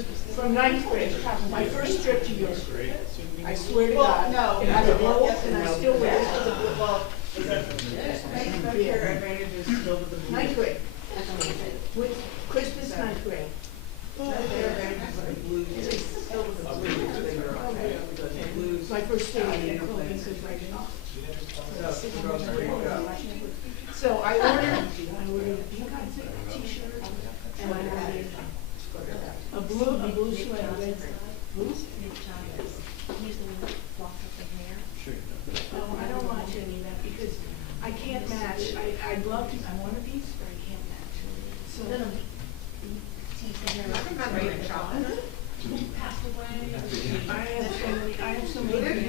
from ninth grade, my first trip to Europe. I swear to Well, God. no. And I blow up and I No. still wear it. Well, Medicare Advantage is still with the. Ninth grade. With Christmas, ninth grade. Medicare Advantage is like blues. It's still with the blues. They were okay because the blues. My first day in clothing because right now. So I ordered a pink t-shirt and I ordered a blue sweater, red blue. No, I don't watch any of that because I can't match. I'd love to, I want a piece, but I can't match. So I have so many.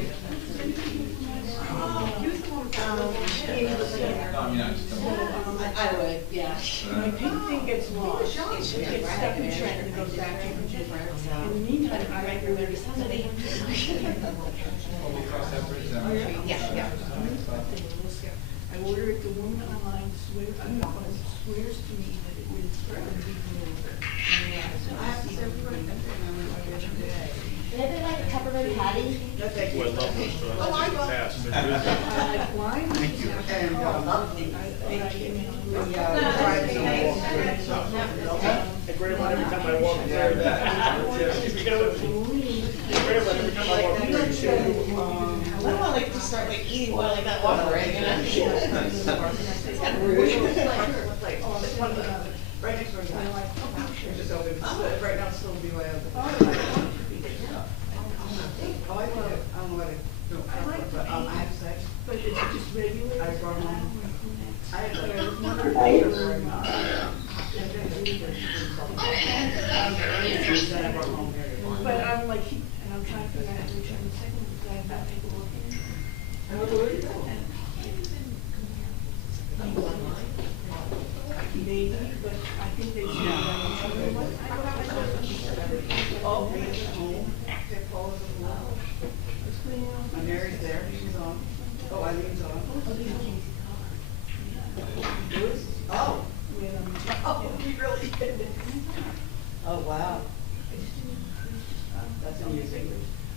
I would, yeah. My pink thing gets lost. It gets stuck in Trent and it goes back to Virginia. In the meantime, I write really somebody. Yeah. I order it, the woman online swears to me that it was going to be delivered. I have to say, Maybe like a peppermint patty? no, thank you. Well, I love those dogs. Oh, I In the love- past. I like wine. Thank you. And, lovely. A great one every time I walk in there. Every time I walk in there, you say, I don't want like to start like eating one like that water, right? You know? It's kind of rude. Right next door to that. It's just open. Right now it's still BYO. Oh, I love it. I don't know what but I have sex. But it's just regular. I brought home. I had like. But I'm like, and I'm trying to figure out which one the second one, because I have not taken a look at it. Maybe, but I think they should. Oh, Rita's at home. Okay, Paula's at home. My Mary's there, she's on. Oh, Eileen's on. Bruce? Oh. Oh, we really did it. Oh, wow. That's amusing.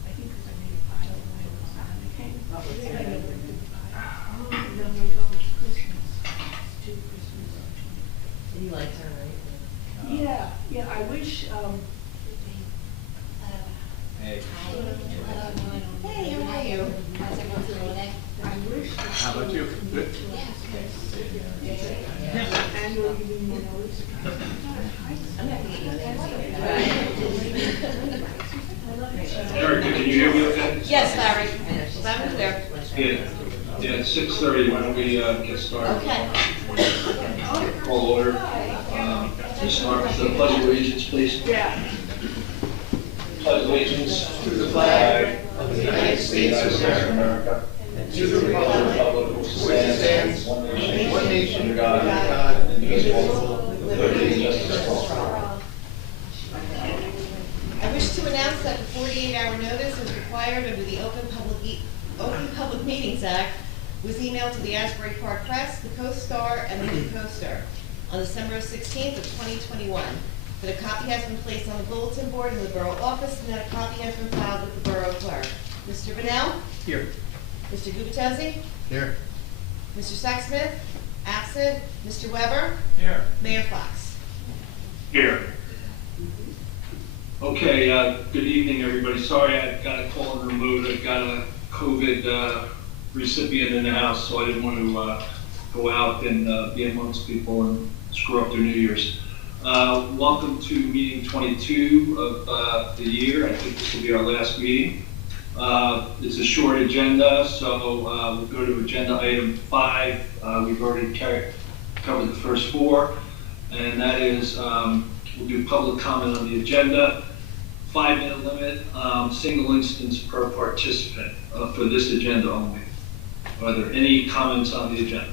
I think because I made a pile of my own came. Not with I Sarah. never did the pile. And then we go to Christmas, to Christmas. And you liked her, right? Yeah, I wish, Hey. Hey, how are you? How's everyone doing? I wish. that How about you? Good. Annual meeting, you know, it's. I'm not gonna get you Erica, can you hear me okay? Yes, Larry. Loud and clear. Yeah, it's 6:30, why don't we get started? Okay. Call order. Just start with the pledge of allegiance, please. Yeah. Pledge allegiance to the flag of the United States of America, and to the republic which stands one nation under God, indivisible, with liberty and justice for all. I wish to announce that the 48-hour notice is required under the Open Public Meetings Act was emailed to the Asbury Park Press, the Coast-Star, and the New Coaster on December 16th of 2021. That a copy has been placed on the bulletin board in the borough office and that a copy has been filed with the borough clerk. Mr. Bennell? Here. Mr. Gubatuzzi? Here. Mr. Sexsmith? Absent. Mr. Weber? Here. Mayor Fox? Here. Okay, good evening, everybody. Sorry, I got a call and removed. I've got a COVID recipient in the house, so I didn't want to go out and be amongst people and screw up their New Year's. Welcome to meeting 22 of the year. I think this will be our last meeting. It's a short agenda, so we'll go to agenda item 5. We've already covered the first 4, and that is we'll do public comment on the agenda. 5-minute limit, single instance per participant for this agenda only. Are there any comments on the agenda?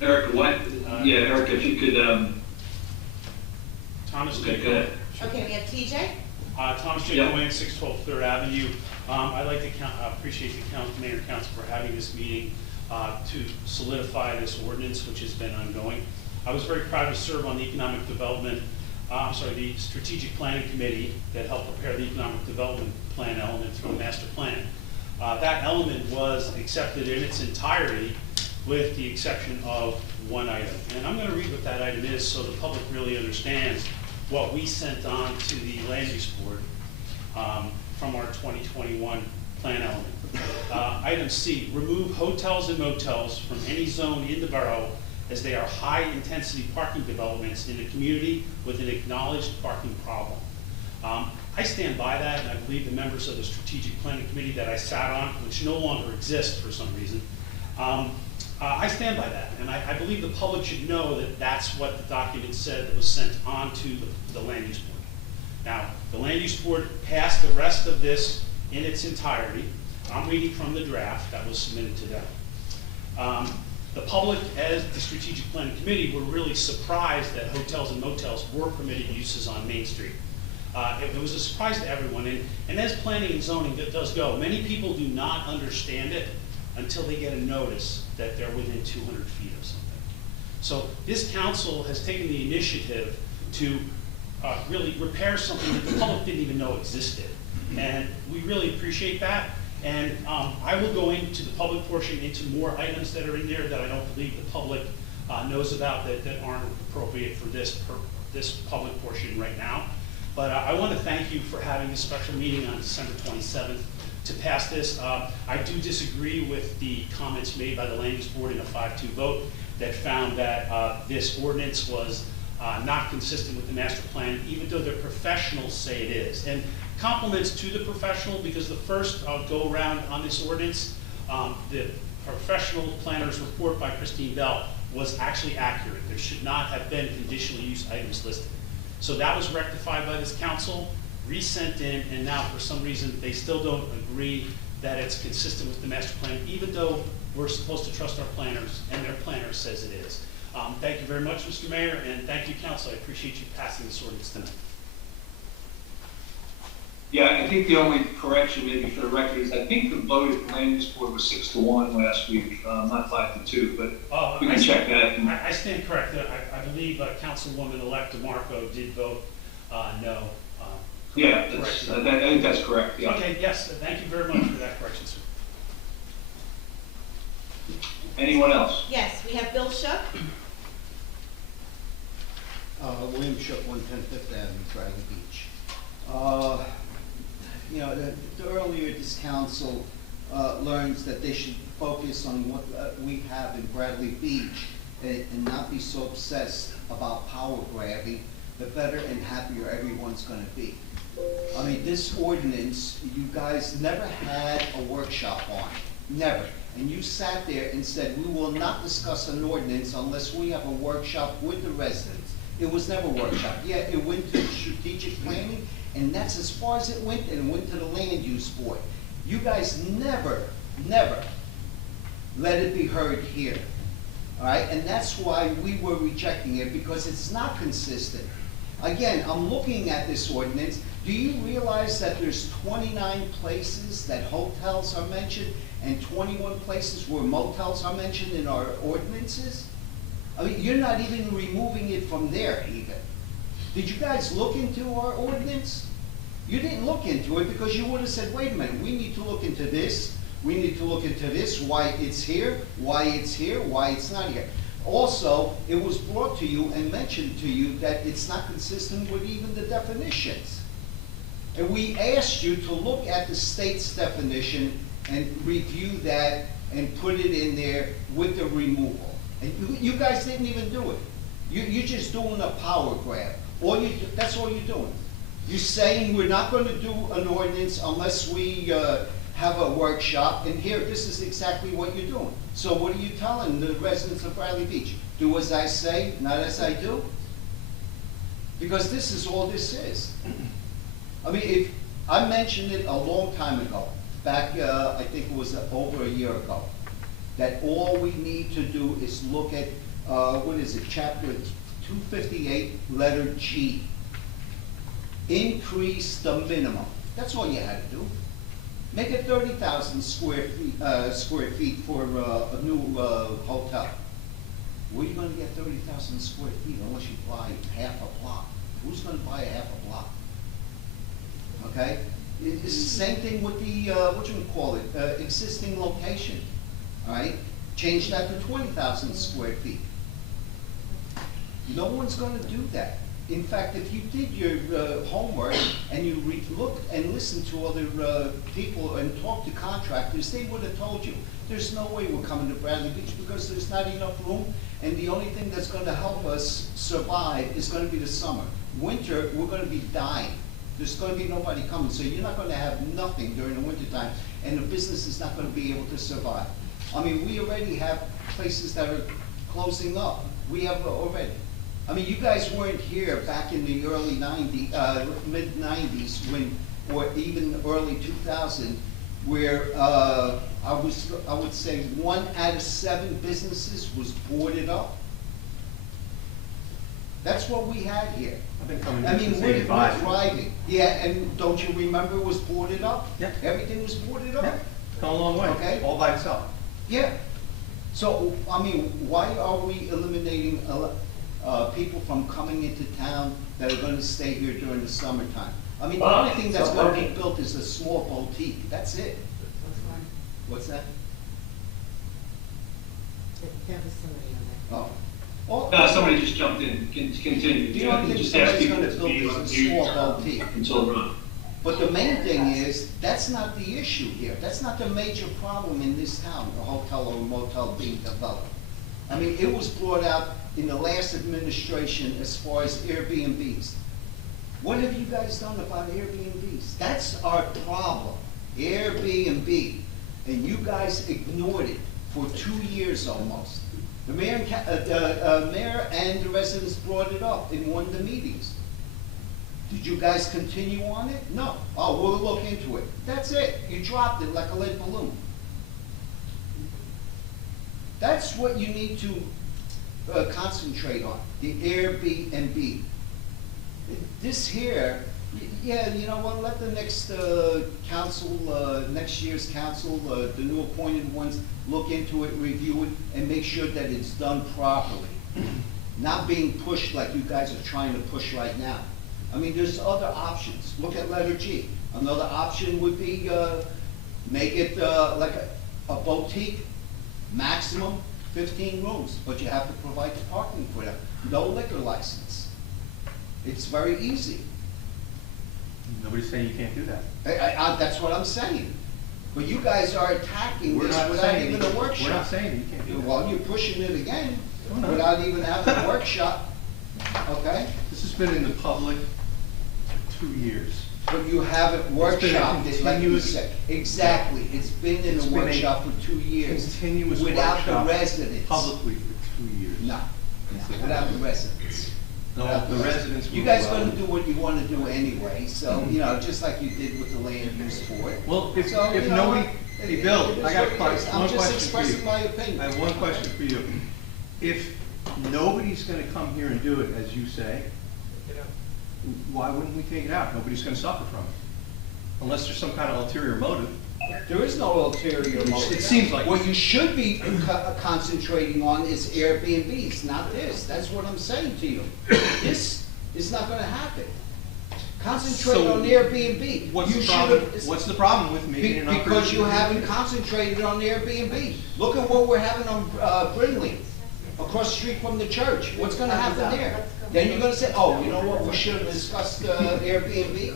Erica, what? Yeah, Erica, if you could. Thomas Okay, J. go ahead. Okay, we have TJ? Thomas J. Yeah. Cohen, 612 3rd Avenue. I'd like to appreciate the Mayor and Council for having this meeting. to solidify this ordinance, which has been ongoing. I was very proud to serve on the Economic Development, the Strategic Planning Committee that helped prepare the Economic Development Plan element for the master plan. That element was accepted in its entirety with the exception of one item. And I'm going to read what that item is so the public really understands what we sent on to the Land Use Board from our 2021 plan element. Item C, remove hotels and motels from any zone in the borough as they are high-intensity parking developments in a community with an acknowledged parking problem. I stand by that, and I believe the members of the Strategic Planning Committee that I sat on, which no longer exists for some reason, I stand by that, and I believe the public should know that that's what the document said that was sent on to the Land Use Board. Now, the Land Use Board passed the rest of this in its entirety. I'm reading from the draft that was submitted to them. The public, as the Strategic Planning Committee, were really surprised that hotels and motels were permitted uses on Main Street. It was a surprise to everyone, and as planning and zoning does go, many people do not understand it until they get a notice that they're within 200 feet of something. So this council has taken the initiative to really repair something that the public didn't even know existed. And we really appreciate that. And I will go into the public portion into more items that are in there that I don't believe the public knows about that aren't appropriate for this public portion right now. But I want to thank you for having a special meeting on December 27th to pass this. I do disagree with the comments made by the Land Use Board in a 5-2 vote that found that this ordinance was not consistent with the master plan, even though the professionals say it is. And compliments to the professional, because the first go around on this ordinance, the professional planner's report by Christine Bell was actually accurate. There should not have been conditional use items listed. So that was rectified by this council, resent in, and now for some reason they still don't agree that it's consistent with the master plan, even though we're supposed to trust our planners, and their planner says it is. Thank you very much, Mr. Mayor, and thank you, council. I appreciate you passing this ordinance tonight. Yeah, I think the only correction maybe for the record is I think the vote at the Land Use Board was 6-1 last week, not 5-2, but we can check that. I stand corrected. I believe Councilwoman-elect DeMarco did vote no. Yeah, I think that's correct. Yeah. Okay, yes, thank you very much for that correction, sir. Anyone else? Yes, we have Bill Shook. William Shook, 110 Fifth Avenue, Bradley Beach. Earlier this council learns that they should focus on what we have in Bradley Beach and not be so obsessed about power grabbing, the better and happier everyone's going to be. I mean, this ordinance, you guys never had a workshop on, never. And you sat there and said, we will not discuss an ordinance unless we have a workshop with the residents. It was never a workshop. Yeah, it went to strategic planning, and that's as far as it went, and it went to the Land Use Board. You guys never let it be heard here, all right? And that's why we were rejecting it, because it's not consistent. Again, I'm looking at this ordinance. Do you realize that there's 29 places that hotels are mentioned and 21 places where motels are mentioned in our ordinances? I mean, you're not even removing it from there even. Did you guys look into our ordinance? You didn't look into it because you would have said, wait a minute, we need to look into this, we need to look into this, why it's here, why it's here, why it's not here. Also, it was brought to you and mentioned to you that it's not consistent with even the definitions. And we asked you to look at the state's definition and review that and put it in there with the removal. And you guys didn't even do it. You're just doing a power grab. That's all you're doing. You're saying we're not going to do an ordinance unless we have a workshop, and here, this is exactly what you're doing. So what are you telling the residents of Bradley Beach? Do as I say, not as I do? Because this is all this is. I mean, if I mentioned it a long time ago, back, I think it was over a year ago, that all we need to do is look at, what is it, chapter 258, letter G. Increase the minimum. That's all you had to do. Make it 30,000 square feet for a new hotel. Where are you gonna get 30,000 square feet unless you buy half a block? Who's gonna buy a half a block? Okay? It's the same thing with the, existing location, all right? Change that to 20,000 square feet. No one's gonna do that. In fact, if you did your homework and you looked and listened to other people and talked to contractors, they would have told you, there's no way we're coming to Bradley Beach because there's not enough room, and the only thing that's gonna help us survive is gonna be the summer. Winter, we're gonna be dying. There's gonna be nobody coming, so you're not gonna have nothing during the winter time, and the business is not gonna be able to survive. I mean, we already have places that are closing up. We have already. I mean, you guys weren't here back in the early mid-90s when, or even early 2000, where I would say 1 out of 7 businesses was boarded up. That's what we had here. I've been coming I in mean, since we're '85. thriving. Yeah, and don't you remember it was boarded up? Yeah. Everything was boarded up? Yeah, come a long way, Okay. all by itself. Yeah. So, I mean, why are we eliminating people from coming into town that are gonna stay here during the summertime? I mean, the only thing that's gonna be built is a small boutique, that's it. What's that? That was somebody on Oh. Somebody just jumped in, continue. The only thing Just ask somebody's people gonna to build be is on a mute small boutique. until Ron. But the main thing is, that's not the issue here. That's not the major problem in this town, a hotel or a motel being developed. I mean, it was brought out in the last administration as far as Airbnbs. What have you guys done about Airbnbs? That's our problem, Airbnb. And you guys ignored it for 2 years almost. The mayor and the residents brought it up in one of the meetings. Did you guys continue on it? No. Oh, we'll look into it. That's it. You dropped it like a lead balloon. That's what you need to concentrate on, the Airbnb. This here, yeah, you know what, let the next council, next year's council, the new appointed ones, look into it, review it, and make sure that it's done properly. Not being pushed like you guys are trying to push right now. I mean, there's other options. Look at letter G. Another option would be make it like a boutique, maximum 15 rooms, but you have to provide the parking for them. No liquor license. It's very easy. Nobody's saying you can't do that. That's what I'm saying. But you guys are attacking We're this not without saying even you- a workshop. We're not saying that you can't do that. Well, you're pushing it again We're not. without even having a workshop, okay? This has been in the public for 2 years. But you haven't been a workshopped it like you continuous- said. Exactly, it's been in It's a been a workshop for 2 years. Continuous Without workshop the residents. publicly for 2 years. No, without the residents. No, Without the residents You will guys allow gonna it. do what you wanna do anyway, so, you know, just like you did with the land use board. Well, if So, you know nobody, what? hey, It Bill, is I got what it is. one I'm just question for expressing you. my opinion. I have one question for you. If nobody's gonna come here and do it, as you say, why wouldn't we take it out? Nobody's gonna suffer from it. Unless there's some kind of ulterior motive. There is no ulterior motive. It seems like. What you should be concentrating on is Airbnbs, not this. That's what I'm saying to you. This is not gonna happen. Concentrate So, on Airbnb. What's You the problem, should've- what's the problem with making an upgrade? Because you haven't concentrated on Airbnb. Look at what we're having on Brindley, across the street from the church. What's gonna happen there? Then you're gonna say, oh, you know what, we should have discussed Airbnb.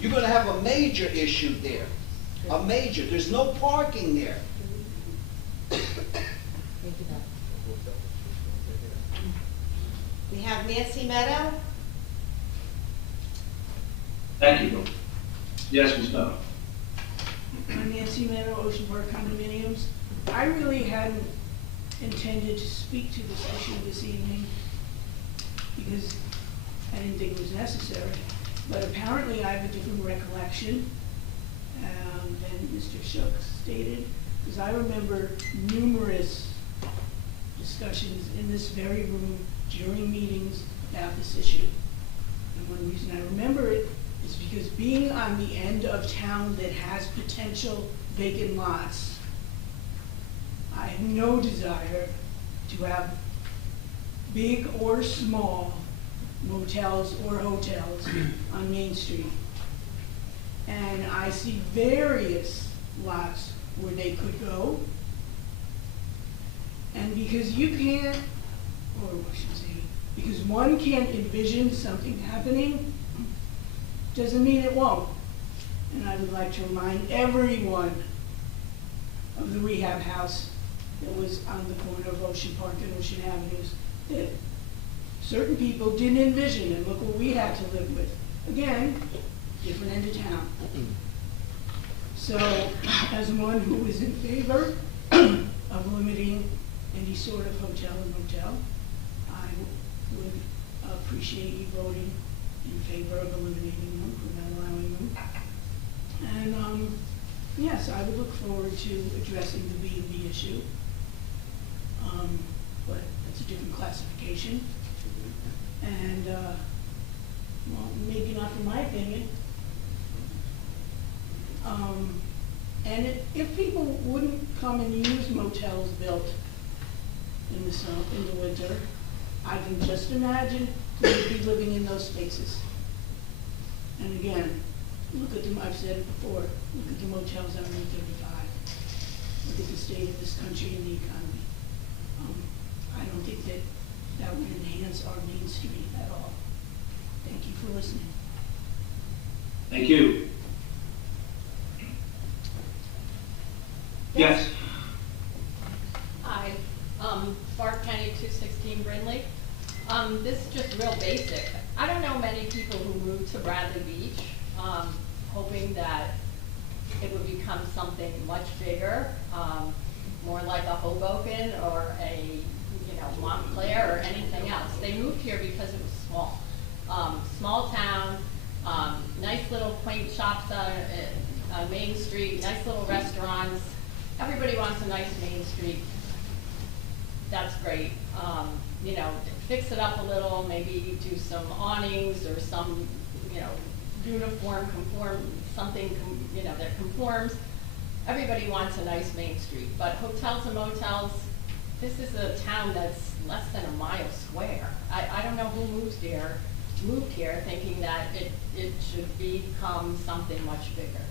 You're gonna have a major issue there. A major, there's no parking there. Thank you, Doc. We have Nancy Meadow. Thank you. Yes, Ms. Meadow. I'm Nancy Meadow, Ocean Park Condominiums. I really hadn't intended to speak to this issue this evening because I didn't think it was necessary. But apparently I have a different recollection than Mr. Shook stated, because I remember numerous discussions in this very room during meetings about this issue. And one reason I remember it is because being on the end of town that has potential vacant lots, I have no desire to have big or small motels or hotels on Main Street. And I see various lots where they could go. And because you can't, or I should say, because one can't envision something happening, doesn't mean it won't. And I would like to remind everyone of the rehab house that was on the corner of Ocean Park and Ocean Avenues that certain people didn't envision, and look what we had to live with. Again, different end of town. So, as one who is in favor of limiting any sort of hotel and motel, I would appreciate you voting in favor of eliminating them, or not allowing them. And, yes, I would look forward to addressing the B&B issue. But that's a different classification. And, well, maybe not from my opinion. And if people wouldn't come and use motels built in the winter, I can just imagine who would be living in those spaces. And again, look at them, I've said it before, look at the motels on Route 35. Look at the state of this country and the economy. I don't think that would enhance our Main Street at all. Thank you for listening. Thank you. Yes. Hi, Barb Kenny, 216 Brindley. This is just real basic. I don't know many people who moved to Bradley Beach, hoping that it would become something much bigger, more like a Hoboken or a, Montclair or anything else. They moved here because it was small. Small town, nice little quaint shops on Main Street, nice little restaurants. Everybody wants a nice Main Street. That's great. Fix it up a little, maybe do some awnings or some, uniform, something, that conforms. Everybody wants a nice Main Street, but hotels and motels, this is a town that's less than a mile square. I don't know who moved here thinking that it should become something much bigger.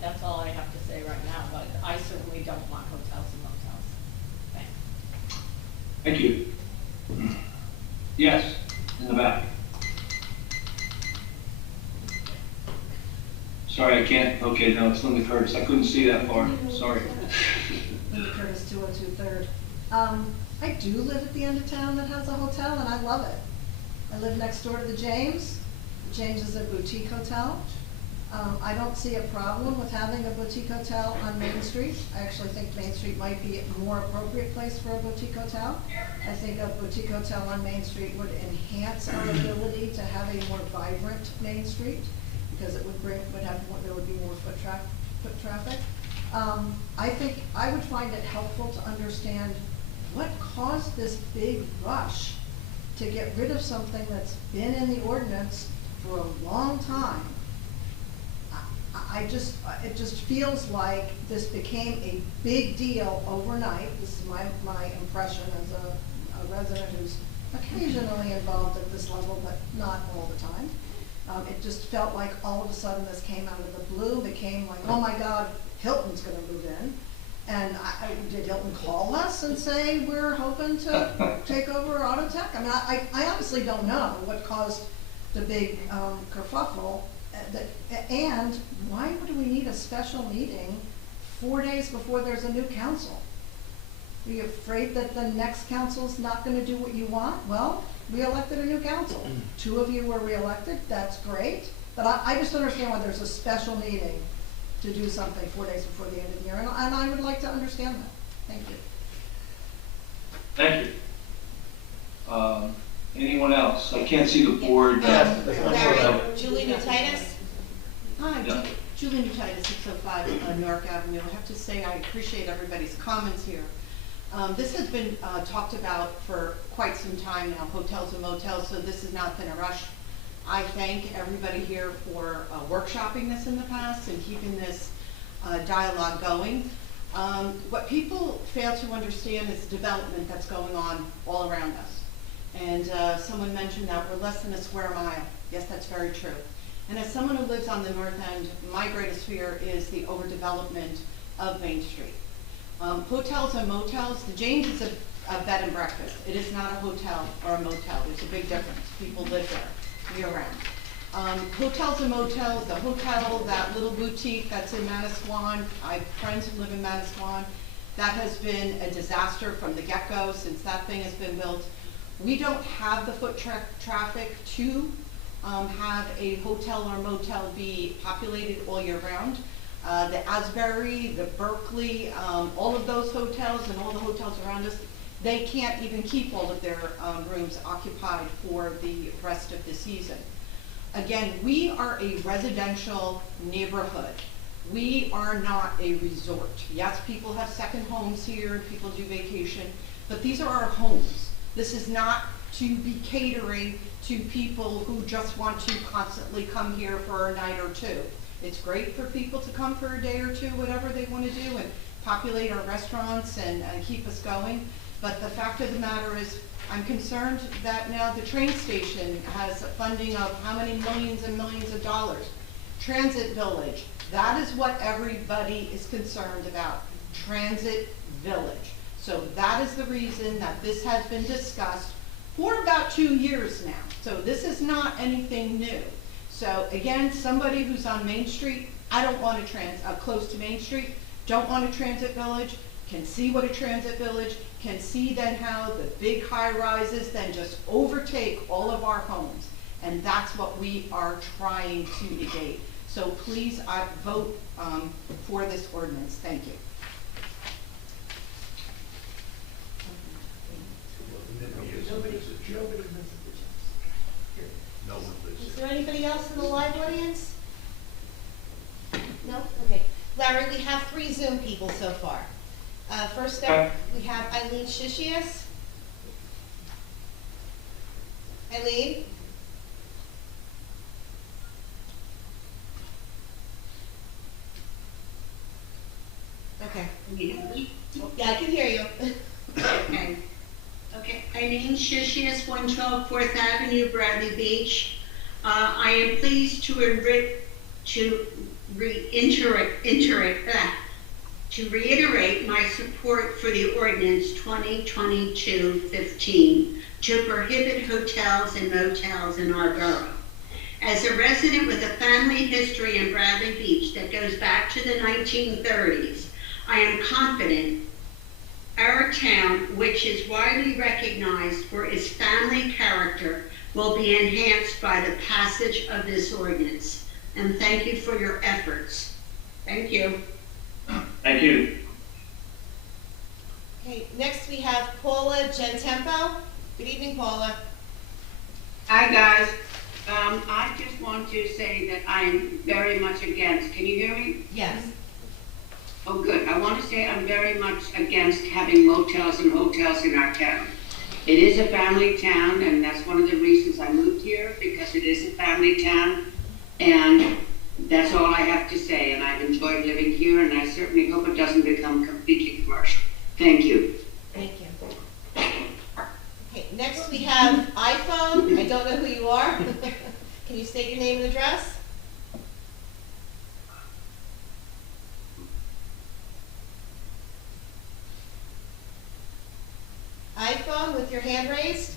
That's all I have to say right now, but I certainly don't want hotels and motels. Thanks. Thank you. Yes, in the back. Sorry, I can't. Okay, no, it's Linda Curtis. I couldn't see that far. Sorry. Linda Curtis, 202 3rd. I do live at the end of town that has a hotel, and I love it. I live next door to the James. The James is a boutique hotel. I don't see a problem with having a boutique hotel on Main Street. I actually think Main Street might be a more appropriate place for a boutique hotel. I think a boutique hotel on Main Street would enhance our ability to have a more vibrant Main Street, because it would there would be more foot traffic. I think I would find it helpful to understand what caused this big rush to get rid of something that's been in the ordinance for a long time. It just feels like this became a big deal overnight. This is my impression as a resident who's occasionally involved at this level, but not all the time. It just felt like all of a sudden this came out of the blue, became like, oh my God, Hilton's gonna move in. And did Hilton call us and say, we're hoping to take over Autotech? I mean, I honestly don't know what caused the big kerfuffle. And why do we need a special meeting 4 days before there's a new council? Are you afraid that the next council's not gonna do what you want? Well, we elected a new council. 2 of you were reelected, that's great. But I just understand why there's a special meeting to do something 4 days before the end of the year, and I would like to understand that. Thank you. Thank you. Anyone else? I can't see the board. Julie Nutitis? Hi, Yeah. Julie Nutitis, 605 Newark Avenue. I have to say I appreciate everybody's comments here. This has been talked about for quite some time now, hotels and motels, so this has not been a rush. I thank everybody here for workshopping this in the past and keeping this dialogue going. What people fail to understand is the development that's going on all around us. And someone mentioned that we're less than a square mile. Yes, that's very true. And as someone who lives on the north end, my greatest fear is the overdevelopment of Main Street. Hotels and motels, the James is a bed and breakfast. It is not a hotel or a motel. There's a big difference. People live there year round. Hotels and motels, the hotel, that little boutique that's in Manasquan, I have friends who live in Manasquan, that has been a disaster from the get-go since that thing has been built. We don't have the foot traffic to have a hotel or motel be populated all year round. The Asbury, the Berkeley, all of those hotels and all the hotels around us, they can't even keep all of their rooms occupied for the rest of the season. Again, we are a residential neighborhood. We are not a resort. Yes, people have second homes here and people do vacation, but these are our homes. This is not to be catering to people who just want to constantly come here for a night or two. It's great for people to come for a day or two, whatever they want to do, and populate our restaurants and keep us going. But the fact of the matter is, I'm concerned that now the train station has funding of how many millions and millions of dollars. Transit Village, that is what everybody is concerned about, Transit Village. So that is the reason that this has been discussed for about 2 years now. So this is not anything new. So again, somebody who's on Main Street, I don't want a close to Main Street, don't want a transit village, can see what a transit village, can see then how the big high rises then just overtake all of our homes. And that's what we are trying to negate. So please vote for this ordinance. Thank you. Is there anybody else in the live audience? No? Okay. Larry, we have 3 Zoom people so far. First up, we have Eileen Shishias. Eileen? Okay. Yeah, I can hear you. Okay. Okay, Eileen Shishias, 112 4th Avenue, Bradley Beach. I am pleased to reiterate my support for the ordinance 2022-15 to prohibit hotels and motels in our borough. As a resident with a family history in Bradley Beach that goes back to the 1930s, I am confident our town, which is widely recognized for its family character, will be enhanced by the passage of this ordinance. And thank you for your efforts. Thank you. Thank you. Okay, next we have Paula Gentempo. Good evening, Paula. Hi, guys. I just want to say that I'm very much against. Can you hear me? Yes. Oh, good. I want to say I'm very much against having motels and hotels in our town. It is a family town, and that's one of the reasons I moved here, because it is a family town, and that's all I have to say. And I've enjoyed living here, and I certainly hope it doesn't become completely commercial. Thank you. Thank you. Okay, next we have iPhone. I don't know who you are. Can you state your name and address? iPhone with your hand raised.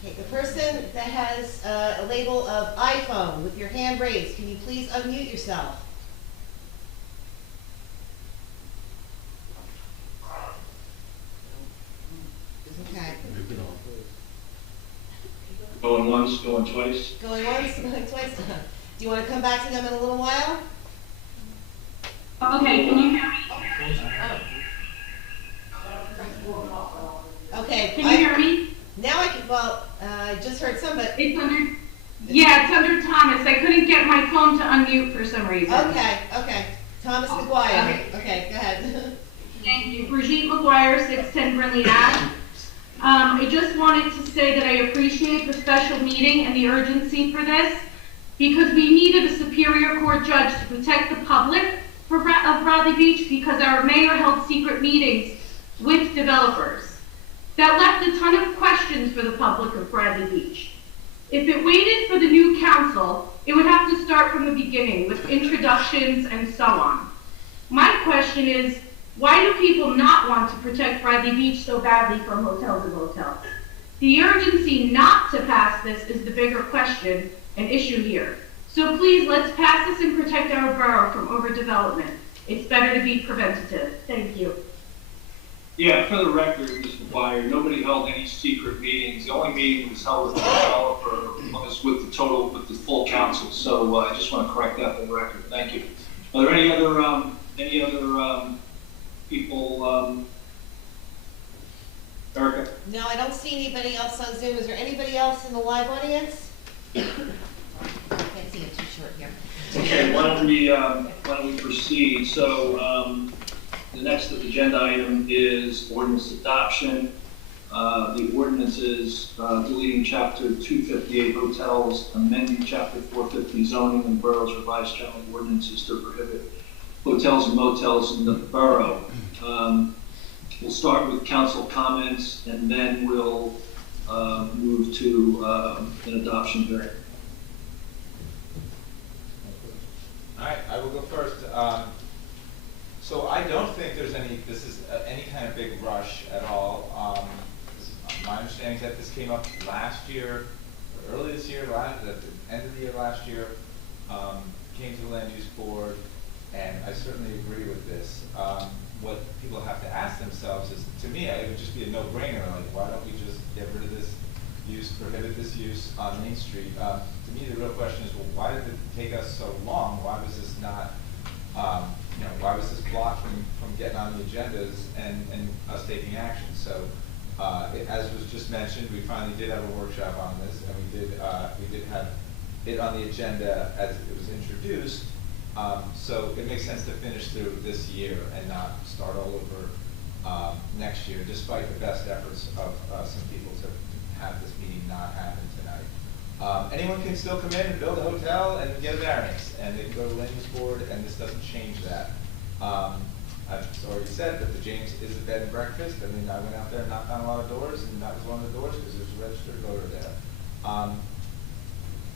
Okay, the person that has a label of iPhone with your hand raised, can you please unmute yourself? Okay. Going once, going twice. Going once, going twice. Do you want to come back to them in a little while? Okay, can you hear me? Okay, Okay. Can you hear me? Now I can, well, I just heard some, but. It's under, yeah, it's under Thomas. I couldn't get my phone to unmute for some reason. Okay. Thomas McGuire. Okay. Okay, go ahead. Thank you. Brigitte McGuire, 610 Brindley Ave. I just wanted to say that I appreciate the special meeting and the urgency for this, because we needed a Superior Court judge to protect the public of Bradley Beach, because our mayor held secret meetings with developers that left a ton of questions for the public of Bradley Beach. If it waited for the new council, it would have to start from the beginning with introductions and so on. My question is, why do people not want to protect Bradley Beach so badly from hotels and motels? The urgency not to pass this is the bigger question and issue here. So please, let's pass this and protect our borough from overdevelopment. It's better to be preventative. Thank you. Yeah, for the record, Ms. McGuire, nobody held any secret meetings. The only meeting was held with the developer, was with the full council. So I just want to correct that for the record. Thank you. Are there any other people, Erica? No, I don't see anybody else on Zoom. Is there anybody else in the live audience? I can't see it, too short here. Okay, why don't we proceed? So, the next agenda item is ordinance adoption. The ordinance is deleting chapter 258 hotels, amending chapter 450 zoning and borough's revised general ordinances to prohibit hotels and motels in the borough. We'll start with council comments, and then we'll move to an adoption hearing. All right, I will go first. So I don't think there's any kind of big rush at all. My understanding is that this came up last year, or early this year, at the end of the year last year, came to the land use board, and I certainly agree with this. What people have to ask themselves is, to me, it would just be a no-brainer. Like, why don't we just get rid of this use, prohibit this use on Main Street? To me, the real question is, well, why did it take us so long? Why was this not, why was this blocked from getting on the agendas and us taking action? So, as was just mentioned, we finally did have a workshop on this, and we did have it on the agenda as it was introduced. So it makes sense to finish through this year and not start all over next year, despite the best efforts of some people to have this meeting not happen tonight. Anyone can still come in and build a hotel and get a variance, and they can go to the land use board, and this doesn't change that. I've already said that the James is a bed and breakfast. I mean, I went out there and knocked on a lot of doors, and that was one of the doors because there's a registered voter there.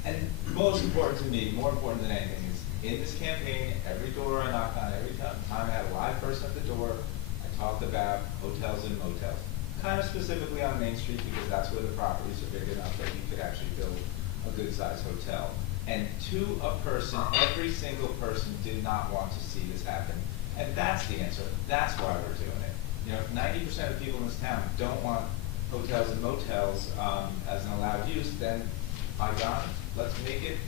And most important to me, more important than anything, is in this campaign, every door I knocked on, every time I had a live person at the door, I talked about hotels and motels. Kind of specifically on Main Street, because that's where the properties are big enough that you could actually build a good-sized hotel. And to a person, every single person did not want to see this happen. And that's the answer. That's why we're doing it. You know, if 90% of people in this town don't want hotels and motels as an allowed use, then by God, let's prohibit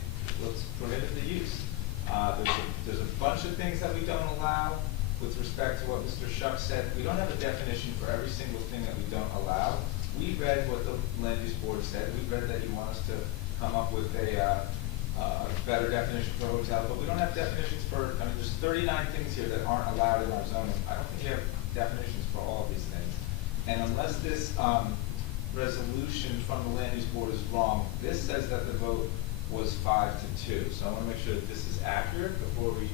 the use. There's a bunch of things that we don't allow with respect to what Mr. Shuck said. We don't have a definition for every single thing that we don't allow. We read what the land use board said. We read that you want us to come up with a better definition for hotel, but we don't have definitions for, I mean, there's 39 things here that aren't allowed in our zoning. I don't think we have definitions for all of these things. And unless this resolution from the land use board is wrong, this says that the vote was 5-2. So I want to make sure that this is accurate before we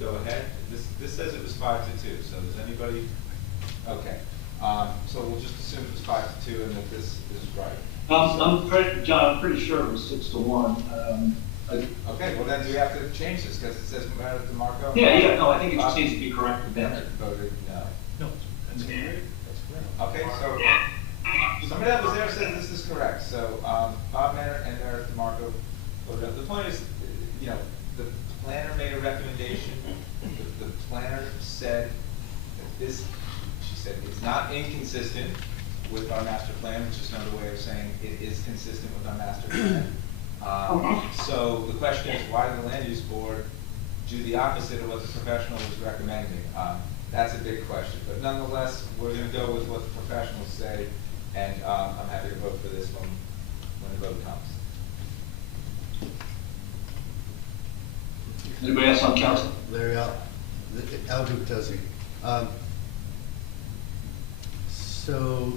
go ahead. This says it was 5-2. So does anybody? Okay. So we'll just assume it was 5-2 and that this is right. John, I'm pretty sure it was 6-1. Okay. Well, then do we have to change this because it says Meredith DeMarco? Yeah. No, I think it just needs to be corrected. Meredith voted no. No, that's correct. Okay. So somebody that was there said this is correct. So Bob Menner and Meredith DeMarco voted. The point is, you know, the planner made a recommendation. The planner said that this. She said it's not inconsistent with our master plan, which is another way of saying it is consistent with our master plan. So the question is, why did the land use board do the opposite of what the professional was recommending? That's a big question, but nonetheless, we're going to go with what the professionals say And I'm happy to vote for this when the vote comes. Anybody else on council? Larry, Al Guptozzi. So,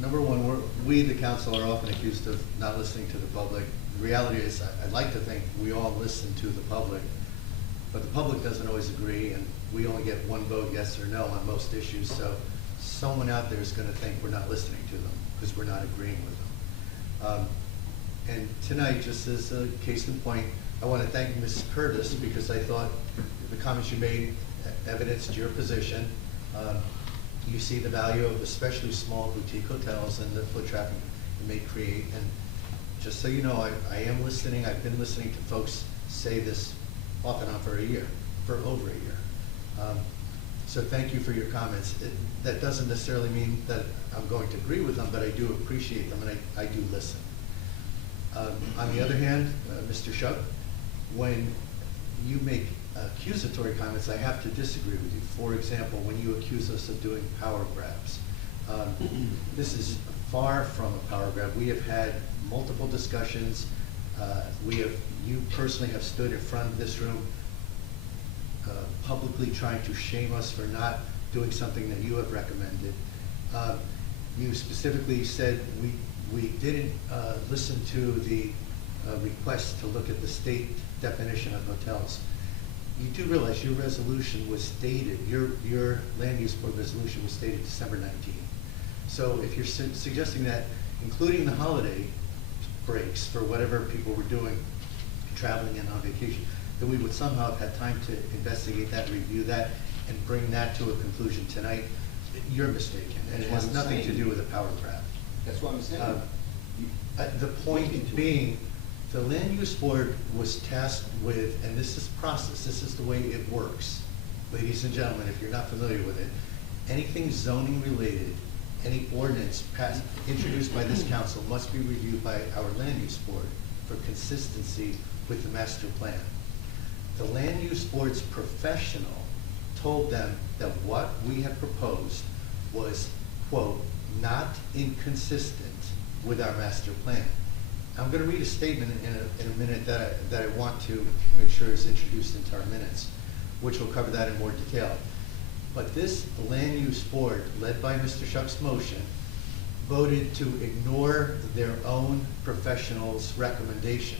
number one, we, the council, are often accused of not listening to the public. The reality is, I'd like to think we all listen to the public, but the public doesn't always agree, and we only get one vote, yes or no, on most issues. So, someone out there is going to think we're not listening to them because we're not agreeing with them. And tonight, just as a case in point, I want to thank Ms. Curtis because I thought the comments you made evidenced your position. You see the value of especially small boutique hotels and the foot traffic it may create. And just so you know, I am listening. I've been listening to folks say this off and on for over a year. So thank you for your comments. That doesn't necessarily mean that I'm going to agree with them, but I do appreciate them and I do listen. On the other hand, Mr. Shuck, when you make accusatory comments, I have to disagree with you. For example, when you accuse us of doing power grabs, this is far from a power grab. We have had multiple discussions. You personally have stood in front of this room publicly trying to shame us for not doing something that you have recommended. You specifically said we didn't listen to the request to look at the state definition of hotels. You do realize your resolution was dated, your land use board resolution was dated December 19th. So if you're suggesting that, including the holiday breaks for whatever people were doing, traveling and on vacation, that we would somehow have had time to investigate that, review that, and bring that to a conclusion tonight, you're mistaken. And it has nothing to do with a power grab. That's what I'm saying. The point being, the land use board was tasked with, and this is process, this is the way it works. Ladies and gentlemen, if you're not familiar with it, anything zoning related, any ordinance introduced by this council must be reviewed by our land use board for consistency with the master plan. The land use board's professional told them that what we had proposed was, quote, not inconsistent with our master plan. I'm going to read a statement in a minute that I want to make sure is introduced into our minutes, which will cover that in more detail. But this land use board, led by Mr. Shuck's motion, voted to ignore their own professional's recommendation.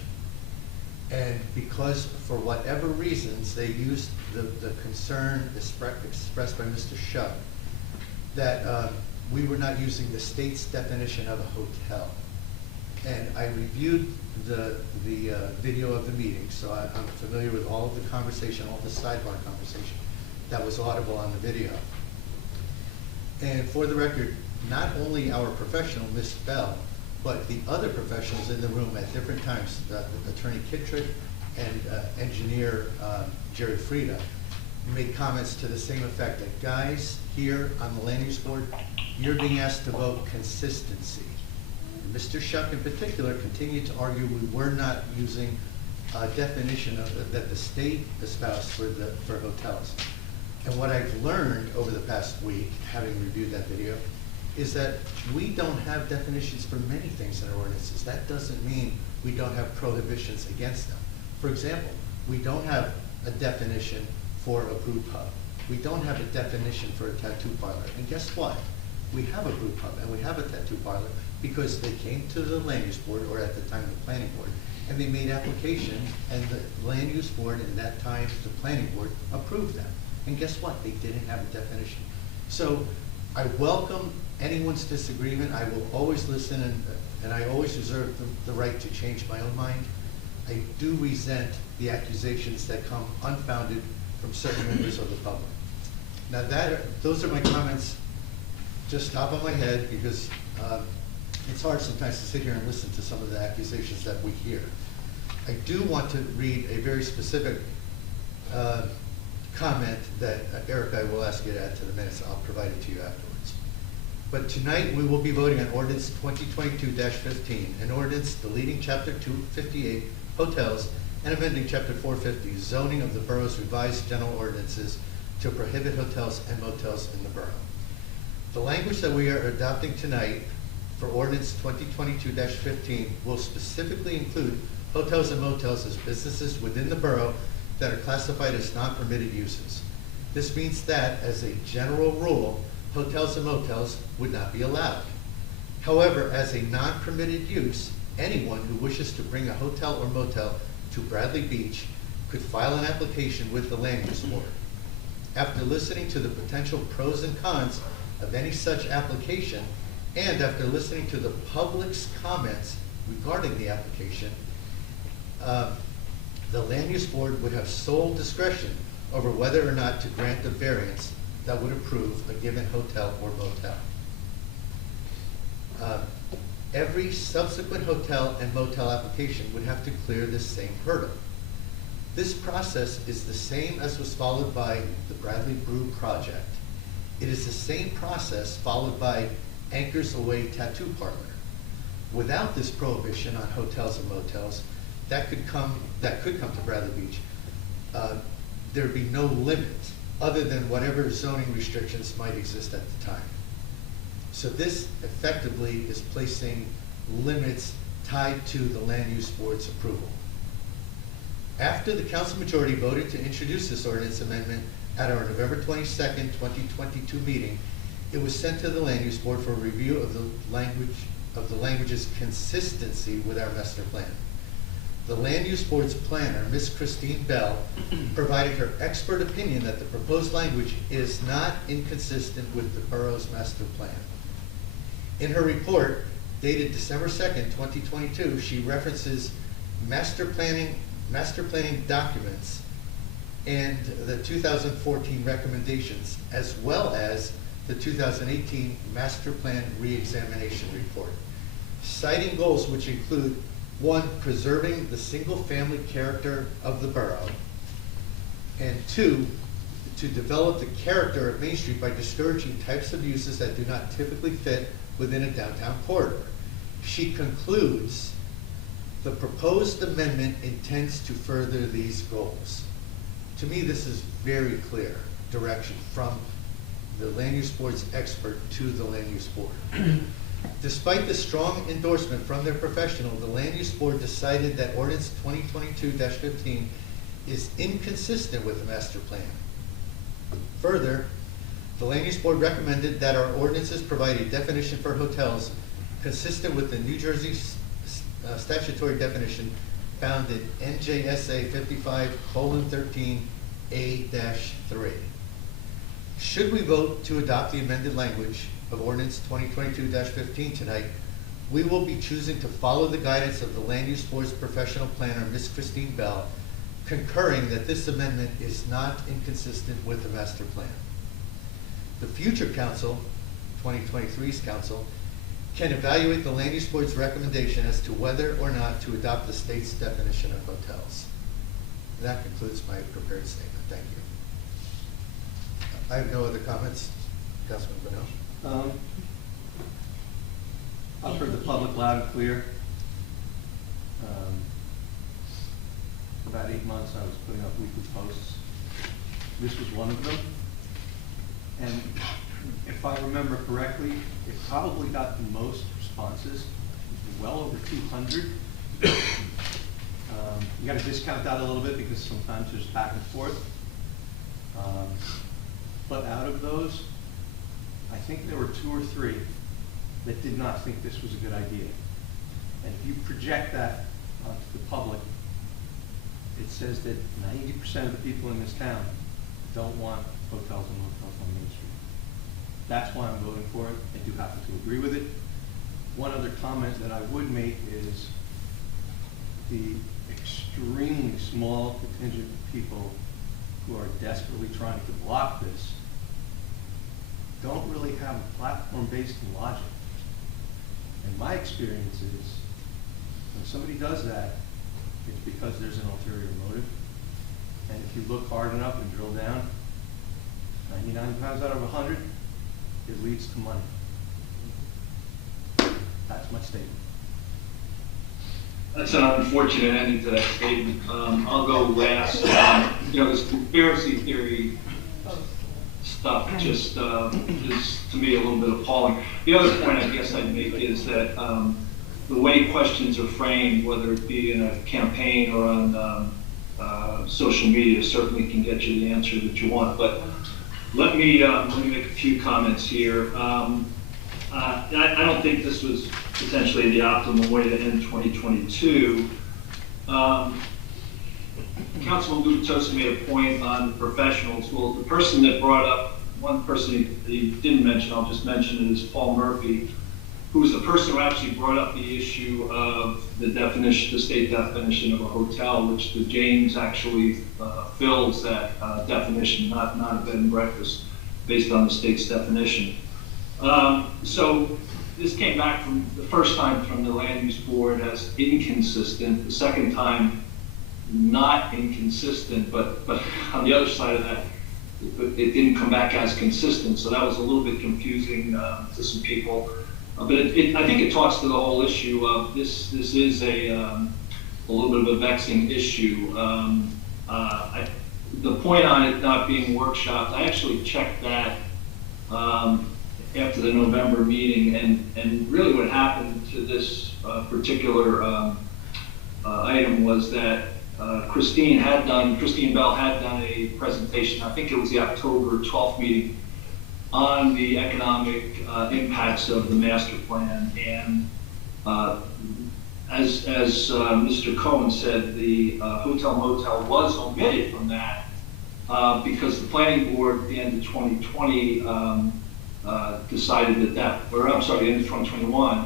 And because, for whatever reasons, they used the concern expressed by Mr. Shuck that we were not using the state's definition of a hotel. And I reviewed the video of the meeting, so I'm familiar with all of the conversation, all the sidebar conversation that was audible on the video. And for the record, not only our professional, Ms. Bell, but the other professionals in the room at different times, Attorney Kittrick and engineer Jerry Frieda, made comments to the same effect that, guys, here on the land use board, you're being asked to vote consistency. And Mr. Shuck in particular continued to argue we were not using a definition that the state espoused for hotels. And what I've learned over the past week, having reviewed that video, is that we don't have definitions for many things in our ordinances. That doesn't mean we don't have prohibitions against them. For example, we don't have a definition for a brew pub. We don't have a definition for a tattoo parlor. And guess what? We have a brew pub and we have a tattoo parlor because they came to the land use board, or at the time the planning board, and they made application, and the land use board, and at that time the planning board, approved them. And guess what? They didn't have a definition. So I welcome anyone's disagreement. I will always listen, and I always reserve the right to change my own mind. I do resent the accusations that come unfounded from certain members of the public. Now those are my comments just top of my head, because it's hard sometimes to sit here and listen to some of the accusations that we hear. I do want to read a very specific comment that Erica, I will ask you to add to the minutes. I'll provide it to you afterwards. But tonight we will be voting on ordinance 2022-15, an ordinance deleting chapter 258, hotels, and amending chapter 450, zoning of the borough's revised general ordinances to prohibit hotels and motels in the borough. The language that we are adopting tonight for ordinance 2022-15 will specifically include hotels and motels as businesses within the borough that are classified as non-permitted uses. This means that, as a general rule, hotels and motels would not be allowed. However, as a non-permitted use, anyone who wishes to bring a hotel or motel to Bradley Beach could file an application with the Land Use Board. After listening to the potential pros and cons of any such application, and after listening to the public's comments regarding the application, the Land Use Board would have sole discretion over whether or not to grant the variance that would approve a given hotel or motel. Every subsequent hotel and motel application would have to clear this same hurdle. This process is the same as was followed by the Bradley Brew project. It is the same process followed by Anchors Away Tattoo Parlor. Without this prohibition on hotels and motels that could come to Bradley Beach, there'd be no limit other than whatever zoning restrictions might exist at the time. So this effectively is placing limits tied to the Land Use Board's approval. After the council majority voted to introduce this ordinance amendment at our November 22nd, 2022 meeting, it was sent to the Land Use Board for review of the language's consistency with our master plan. The Land Use Board's planner, Ms. Christine Bell, provided her expert opinion that the proposed language is not inconsistent with the borough's master plan. In her report, dated December 2nd, 2022, she references master planning documents and the 2014 recommendations, as well as the 2018 Master Plan Reexamination Report, citing goals which include: 1, preserving the single-family character of the borough, and 2, to develop the character of Main Street by discouraging types of uses that do not typically fit within a downtown corridor. She concludes, the proposed amendment intends to further these goals. To me, this is very clear direction from the Land Use Board's expert to the Land Use Board. Despite the strong endorsement from their professional, the Land Use Board decided that ordinance 2022-15 is inconsistent with the master plan. Further, the Land Use Board recommended that our ordinances provide a definition for hotels consistent with the New Jersey statutory definition found in NJSA 55:13A-3. Should we vote to adopt the amended language of ordinance 2022-15 tonight, we will be choosing to follow the guidance of the Land Use Board's professional planner, Ms. Christine Bell, concurring that this amendment is not inconsistent with the master plan. The future council, 2023's council, can evaluate the Land Use Board's recommendation as to whether or not to adopt the state's definition of hotels. And that concludes my prepared statement. Thank you. I have no other comments. Councilman Bonneau? I've heard the public loud and clear. For about 8 months, I was putting up weekly posts. This was one of them. And if I remember correctly, it probably got the most responses, well over 200. You got to discount that a little bit because sometimes there's back and forth. But out of those, I think there were 2 or 3 that did not think this was a good idea. And if you project that onto the public, it says that 90% of the people in this town don't want hotels and motels on Main Street. That's why I'm voting for it. I do happen to agree with it. One other comment that I would make is the extremely small contingent of people who are desperately trying to block this don't really have a platform-based logic. And my experience is when somebody does that, it's because there's an ulterior motive. And if you look hard enough and drill down, 99 times out of 100, it leads to money. That's my statement. That's an unfortunate ending to that statement. I'll go last. This conspiracy theory stuff just is, to me, a little bit appalling. The other point I guess I'd make is that the way questions are framed, whether it be in a campaign or on social media, certainly can get you the answer that you want. But let me make a few comments here. I don't think this was potentially the optimal way to end 2022. Councilman Gubitosa made a point on professionals. Well, the person that brought up, one person he didn't mention, I'll just mention it, is Paul Murphy, who was the person who actually brought up the issue of the definition, the state definition of a hotel, which the James actually fills that definition, not a bed and breakfast, based on the state's definition. So this came back from the first time from the Land Use Board as inconsistent, the second time not inconsistent, but on the other side of that, it didn't come back as consistent. So that was a little bit confusing to some people. But I think it talks to the whole issue of this is a little bit of a vexing issue. The point on it not being workshopped, I actually checked that after the November meeting, and really what happened to this particular item was that Christine Bell had done a presentation, I think it was the October 12th meeting, on the economic impacts of the master plan. And as Mr. Cohen said, the hotel motel was omitted from that because the planning board at the end of 2020 decided that or I'm sorry, the end of 2021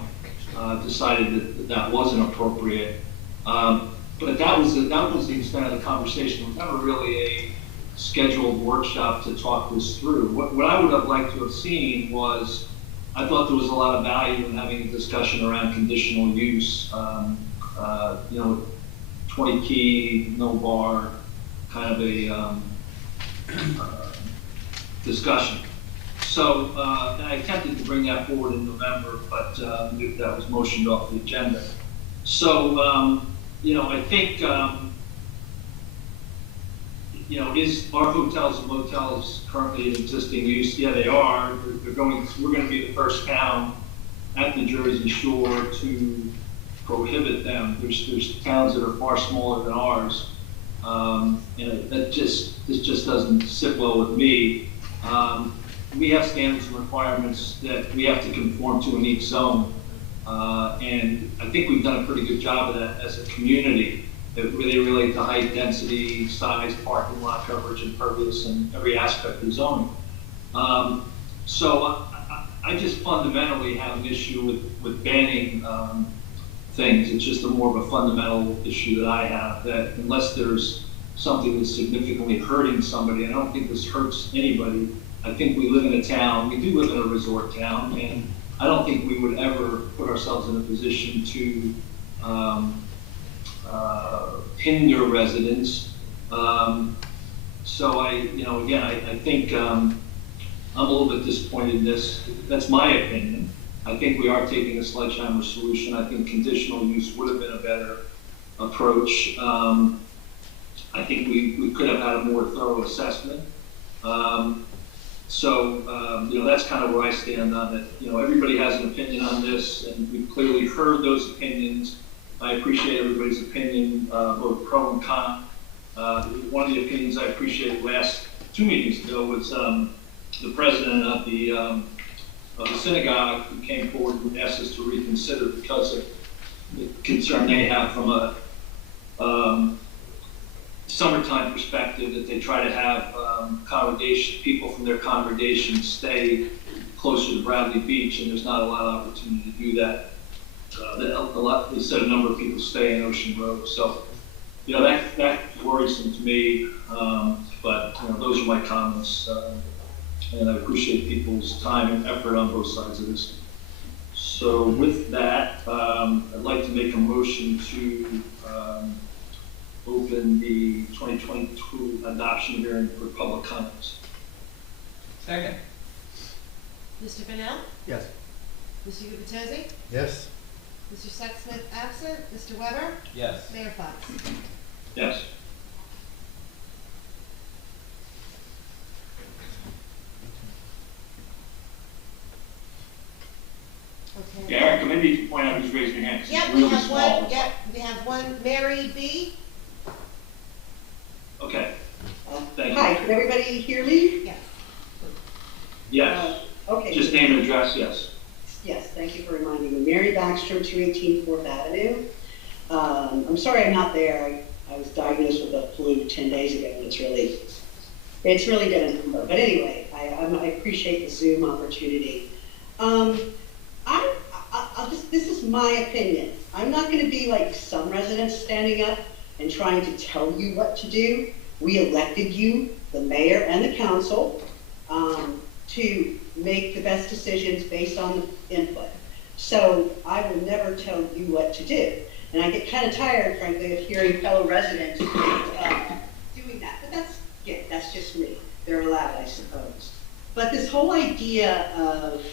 decided that wasn't appropriate. But that was the extent of the conversation. It was never really a scheduled workshop to talk this through. What I would have liked to have seen was, I thought there was a lot of value in having a discussion around conditional use, 20 key, no bar, kind of a discussion. So I attempted to bring that forward in November, but that was motioned off the agenda. So, I think, is our hotels and motels currently in existing use? Yeah, they are. We're going to be the first town at the Jersey Shore to prohibit them. There's towns that are far smaller than ours, this just doesn't sit well with me. We have standards and requirements that we have to conform to in each zone. And I think we've done a pretty good job of that as a community. That really relate to height, density, size, parking lot coverage, impervious, and every aspect of zoning. So I just fundamentally have an issue with banning things. It's just more of a fundamental issue that I have, that unless there's something that's significantly hurting somebody, I don't think this hurts anybody. I think we live in a town, we do live in a resort town, and I don't think we would ever put ourselves in a position to hinder residents. So I think I'm a little bit disappointed in this. That's my opinion. I think we are taking a sledgehammer solution. I think conditional use would have been a better approach. I think we could have had a more thorough assessment. That's kind of where I stand on it. Everybody has an opinion on this, and we've clearly heard those opinions. I appreciate everybody's opinion, both pro and con. One of the opinions I appreciated last 2 meetings ago was the president of the synagogue, who came forward and asked us to reconsider because of the concern they have from a summertime perspective, that they try to have people from their congregation stay closer to Bradley Beach, and there's not a lot of opportunity to do that. They said a number of people stay in Ocean Grove, so that's worrisome to me. But those are my comments, and I appreciate people's time and effort on both sides of this. So with that, I'd like to make a motion to open the 2022 adoption hearing for public comments. Second. Mr. Fennell? Yes. Mr. Gubitosi? Yes. Mr. Sexsmith absent. Mr. Weber? Yes. Mayor Fox? Yes. Okay. Yeah, Erica, maybe you can point out who's raising your hand, 'cause Yep, it's we really have small. one, yep, we have one, Mary B. Okay, thank Hi, you. can everybody hear me? Yes. Yes, Okay. just name and address, yes. Yes, thank you for reminding me. Mary Backstrom, 218 Fourth Avenue. I'm sorry I'm not there. I was diagnosed with the flu 10 days ago, and it's really getting a number. But anyway, I appreciate the Zoom opportunity. This is my opinion. I'm not going to be like some residents standing up and trying to tell you what to do. We elected you, the mayor and the council, to make the best decisions based on the input. So I will never tell you what to do. And I get kind of tired, frankly, of hearing fellow residents doing that. But that's just me. They're allowed, I suppose. But this whole idea of,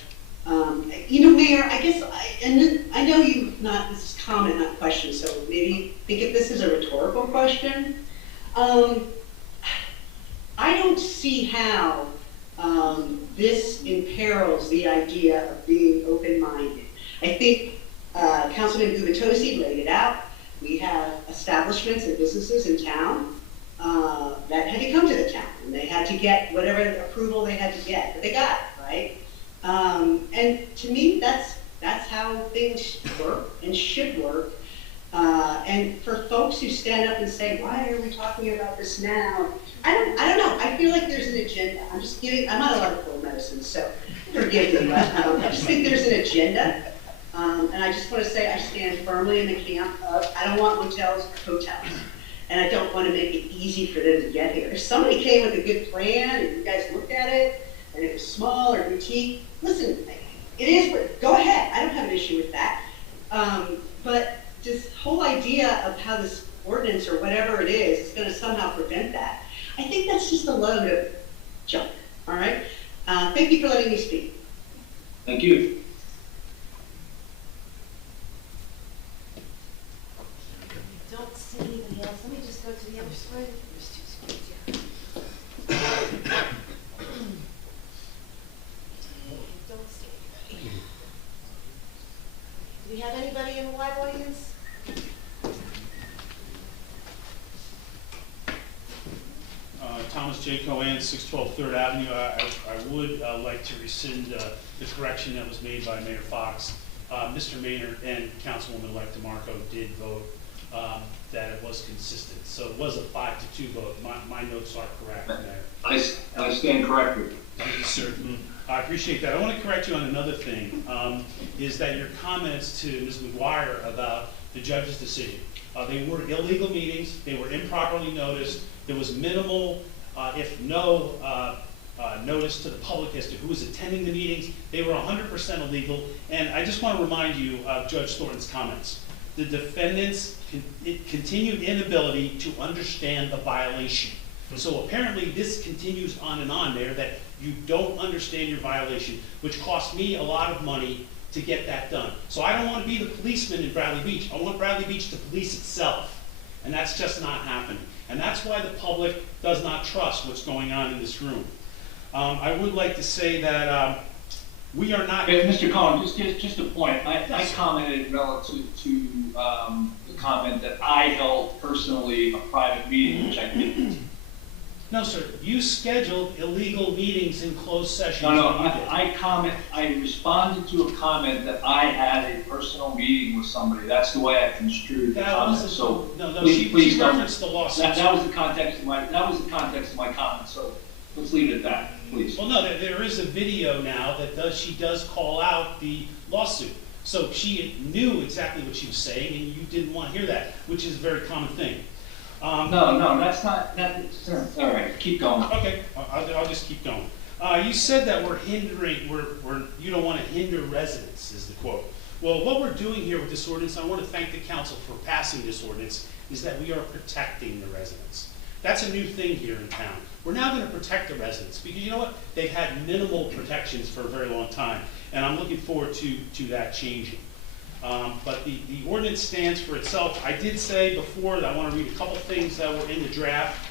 Mayor, I guess, I know this is comment, not question, so maybe you think of this as a rhetorical question. I don't see how this imperils the idea of being open-minded. I think Councilman Gubitosi laid it out. We have establishments and businesses in town that had to come to the town, and they had to get whatever approval they had to get, but they got it, right? And to me, that's how things work and should work. And for folks who stand up and say, why are we talking about this now? I don't know. I feel like there's an agenda. I'm not a lot of cold medicine, so forgive me, but I just think there's an agenda. And I just want to say I stand firmly in the camp of I don't want hotels or hotels. And I don't want to make it easy for them to get here. If somebody came with a good plan and you guys looked at it and it was small or boutique, listen, it is, go ahead. I don't have an issue with that. But this whole idea of how this ordinance or whatever it is going to somehow prevent that, I think that's just a load of junk, all right? Thank you for letting me speak. Thank you. Don't see anybody else. Let me just go to the other side. There's two screens here. Don't see anybody. Do we have anybody in the live audience? Thomas J. Cohen, 612 3rd Avenue. I would like to rescind the correction that was made by Mayor Fox. Mr. Maynard and Councilwoman-elect DeMarco did vote that it was consistent. So it was a 5-2 vote. My notes are correct, Mayor. I stand corrected. Thank you, sir. I appreciate that. I want to correct you on another thing, is that your comments to Ms. McGuire about the judge's decision. They were illegal meetings. They were improperly noticed. There was minimal, if no, notice to the public as to who was attending the meetings. They were 100% illegal. And I just want to remind you of Judge Thornton's comments. The defendant's continued inability to understand the violation. So apparently this continues on and on there, that you don't understand your violation, which cost me a lot of money to get that done. So I don't want to be the policeman in Bradley Beach. I want Bradley Beach to police itself. And that's just not happening. And that's why the public does not trust what's going on in this room. I would like to say that we are not... Mr. Cohen, just a point. I commented relative to the comment that I held personally a private meeting, which I didn't. No, sir. You scheduled illegal meetings in closed sessions. No, I responded to a comment that I had a personal meeting with somebody. That's the way I construed the comment. So please don't. Referenced the lawsuit. That was the context of my comment. So let's leave it at that, please. Well, no, there is a video now that she does call out the lawsuit. So she knew exactly what she was saying, and you didn't want to hear that, which is a very common thing. No, that's not. All right, keep going. Okay, I'll just keep going. You said that we're hindering. You don't want to hinder residents, is the quote. Well, what we're doing here with this ordinance, I want to thank the council for passing this ordinance, is that we are protecting the residents. That's a new thing here in town. We're now going to protect the residents because you know what? They've had minimal protections for a very long time, and I'm looking forward to that changing. But the ordinance stands for itself. I did say before that I want to read a couple things that were in the draft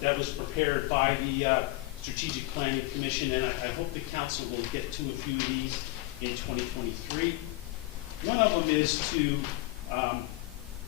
that was prepared by the Strategic Planning Commission, and I hope the council will get to a few of these in 2023. One of them is to,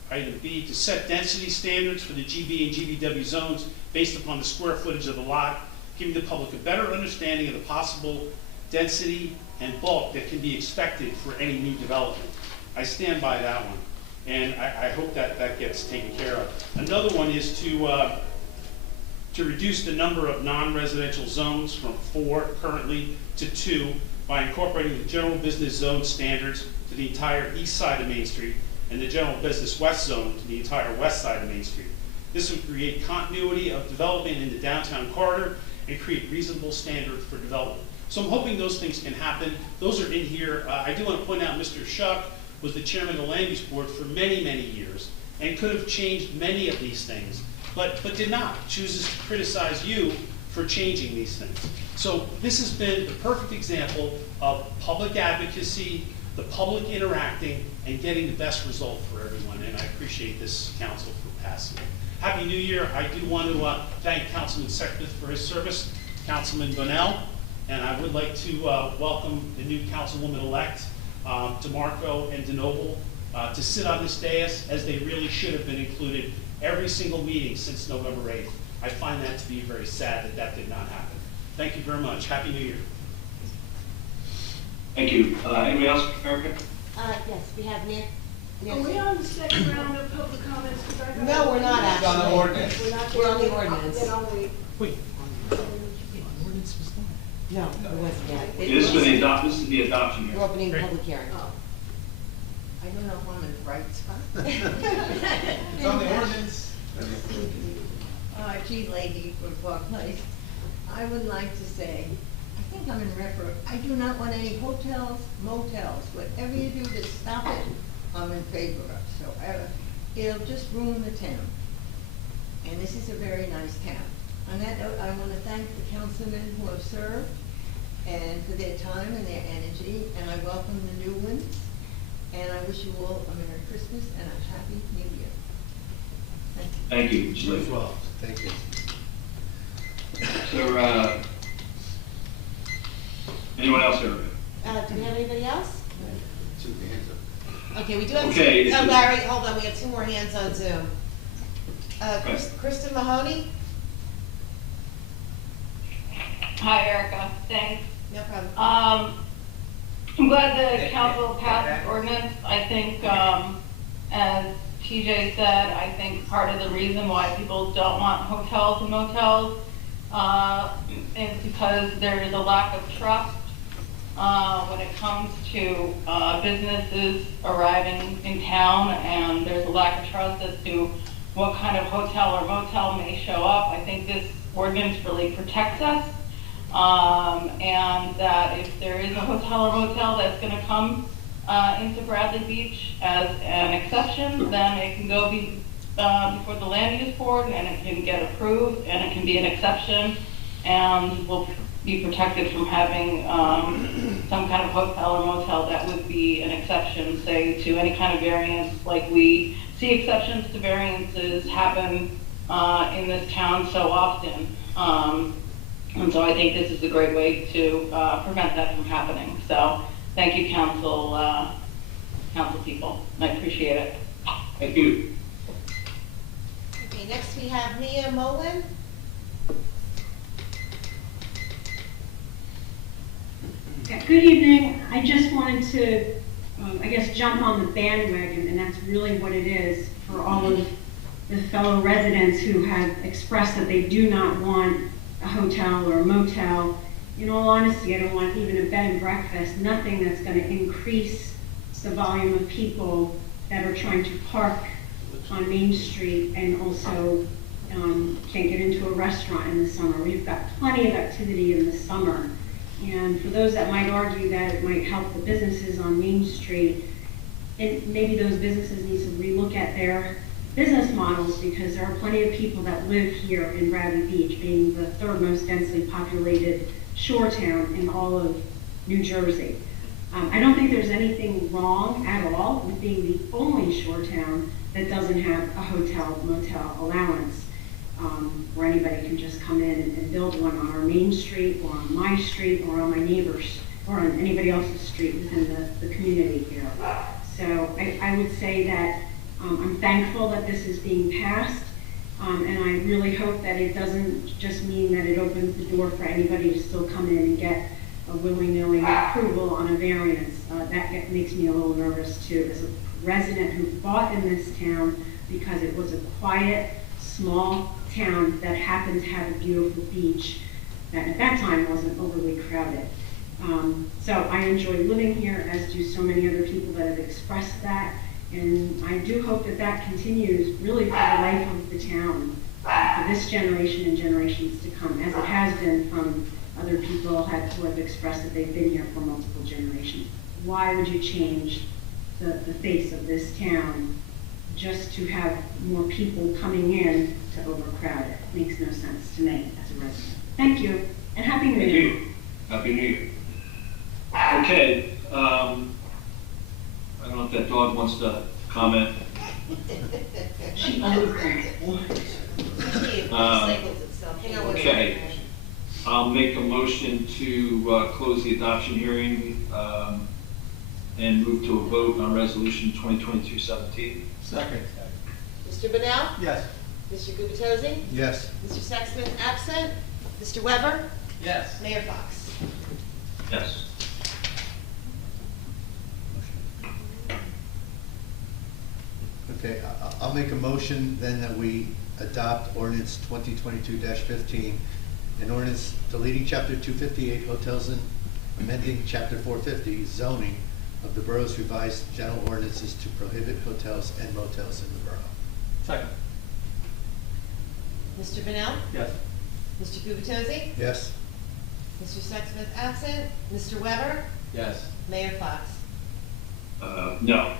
item B, to set density standards for the GB and GBW zones based upon the square footage of the lot, giving the public a better understanding of the possible density and bulk that can be expected for any new development. I stand by that one, and I hope that that gets taken care of. Another one is to reduce the number of non-residential zones from 4 currently to 2 by incorporating the general business zone standards to the entire east side of Main Street and the general business west zone to the entire west side of Main Street. This would create continuity of development in the downtown corridor and create reasonable standards for development. So I'm hoping those things can happen. Those are in here. I do want to point out Mr. Shuck was the chairman of the Land Use Board for many, many years and could have changed many of these things, but did not. Chooses to criticize you for changing these things. So this has been the perfect example of public advocacy, the public interacting, and getting the best result for everyone, and I appreciate this council for passing it. Happy New Year. I do want to thank Councilman Sexsmith for his service, Councilman Bonnell, and I would like to welcome the new councilwoman-elect, DeMarco and DeNoble, to sit on this dais as they really should have been included every single meeting since November 8th. I find that to be very sad that that did not happen. Thank you very much. Happy New Year. Thank you. Anybody else, Erica? Yes, we have Nick. Are we on the second round of public comments? 'Cause I got- No, we're not It's on the actually. ordinance. We're on the ordinance. Then I'll wait. Wait. No, it wasn't yet. This is for the this is the adoption We're here. opening the public hearing. Oh. I don't know if I'm in the right spot. It's on the ordinance. G. Leahy for Park Place. I would like to say, I think I'm in record, I do not want any hotels, motels, whatever you do to stop it, I'm in favor of. So it'll just ruin the town. And this is a very nice town. On that note, I want to thank the councilmen who have served and for their time and their energy, and I welcome the new ones. And I wish you all a Merry Christmas and a Happy New Year. Thank you. Thank you. You as well. Thank you. So, anyone else here? Do we have anybody else? Two hands up. Okay, we do have, Okay, oh, Larry, hold on, we have 2 more hands on Zoom. Kristen Mahoney? Hi, Erica, thanks. No problem. I'm glad the council passed this ordinance. I think, as TJ said, I think part of the reason why people don't want hotels and motels is because there is a lack of trust when it comes to businesses arriving in town, and there's a lack of trust as to what kind of hotel or motel may show up. I think this ordinance really protects us. And that if there is a hotel or motel that's going to come into Bradley Beach as an exception, then it can go before the land use board and it can get approved and it can be an exception and will be protected from having some kind of hotel or motel that would be an exception, say, to any kind of variance. Like we see exceptions to variances happen in this town so often. And so I think this is a great way to prevent that from happening. So thank you, council people. I appreciate it. Thank you. Okay, next we have Mia Mullen. Yeah, good evening. I just wanted to, I guess, jump on the bandwagon, and that's really what it is for all of the fellow residents who have expressed that they do not want a hotel or a motel. In all honesty, I don't want even a bed and breakfast, nothing that's going to increase the volume of people that are trying to park on Main Street and also can't get into a restaurant in the summer. We've got plenty of activity in the summer. And for those that might argue that it might help the businesses on Main Street, and maybe those businesses need to relook at their business models, because there are plenty of people that live here in Bradley Beach, being the 3rd most densely populated shore town in all of New Jersey. I don't think there's anything wrong at all with being the only shore town that doesn't have a hotel motel allowance, where anybody can just come in and build one on our Main Street or on my street or on my neighbor's or on anybody else's street within the community here. So I would say that I'm thankful that this is being passed, and I really hope that it doesn't just mean that it opens the door for anybody to still come in and get a willy-nilly approval on a variance. That makes me a little nervous too, as a resident who fought in this town because it was a quiet, small town that happened to have a beautiful beach that at that time wasn't overly crowded. So I enjoy living here, as do so many other people that have expressed that, and I do hope that that continues really for the life of the town, for this generation and generations to come, as it has been from other people who have expressed that they've been here for multiple generations. Why would you change the face of this town just to have more people coming in to overcrowd it? Makes no sense to me as a resident. Thank you, and Happy New Year. Thank you. Happy New Year. Okay, I don't know if that dog wants to comment. She recycles itself. Hang on one Okay. second. I'll make a motion to close the adoption hearing and move to a vote on resolution 2022-17. Second. Mr. Benel? Yes. Mr. Gubatose? Yes. Mr. Sexsmith absent? Mr. Weber? Yes. Mayor Fox? Yes. Okay, I'll make a motion then that we adopt ordinance 2022-15, an ordinance deleting chapter 258 hotels and amending chapter 450 zoning of the borough's revised general ordinances to prohibit hotels and motels in the borough. Second. Mr. Benel? Yes. Mr. Gubatose? Yes? Mr. Sexsmith absent? Mr. Weber? Yes. Mayor Fox? No.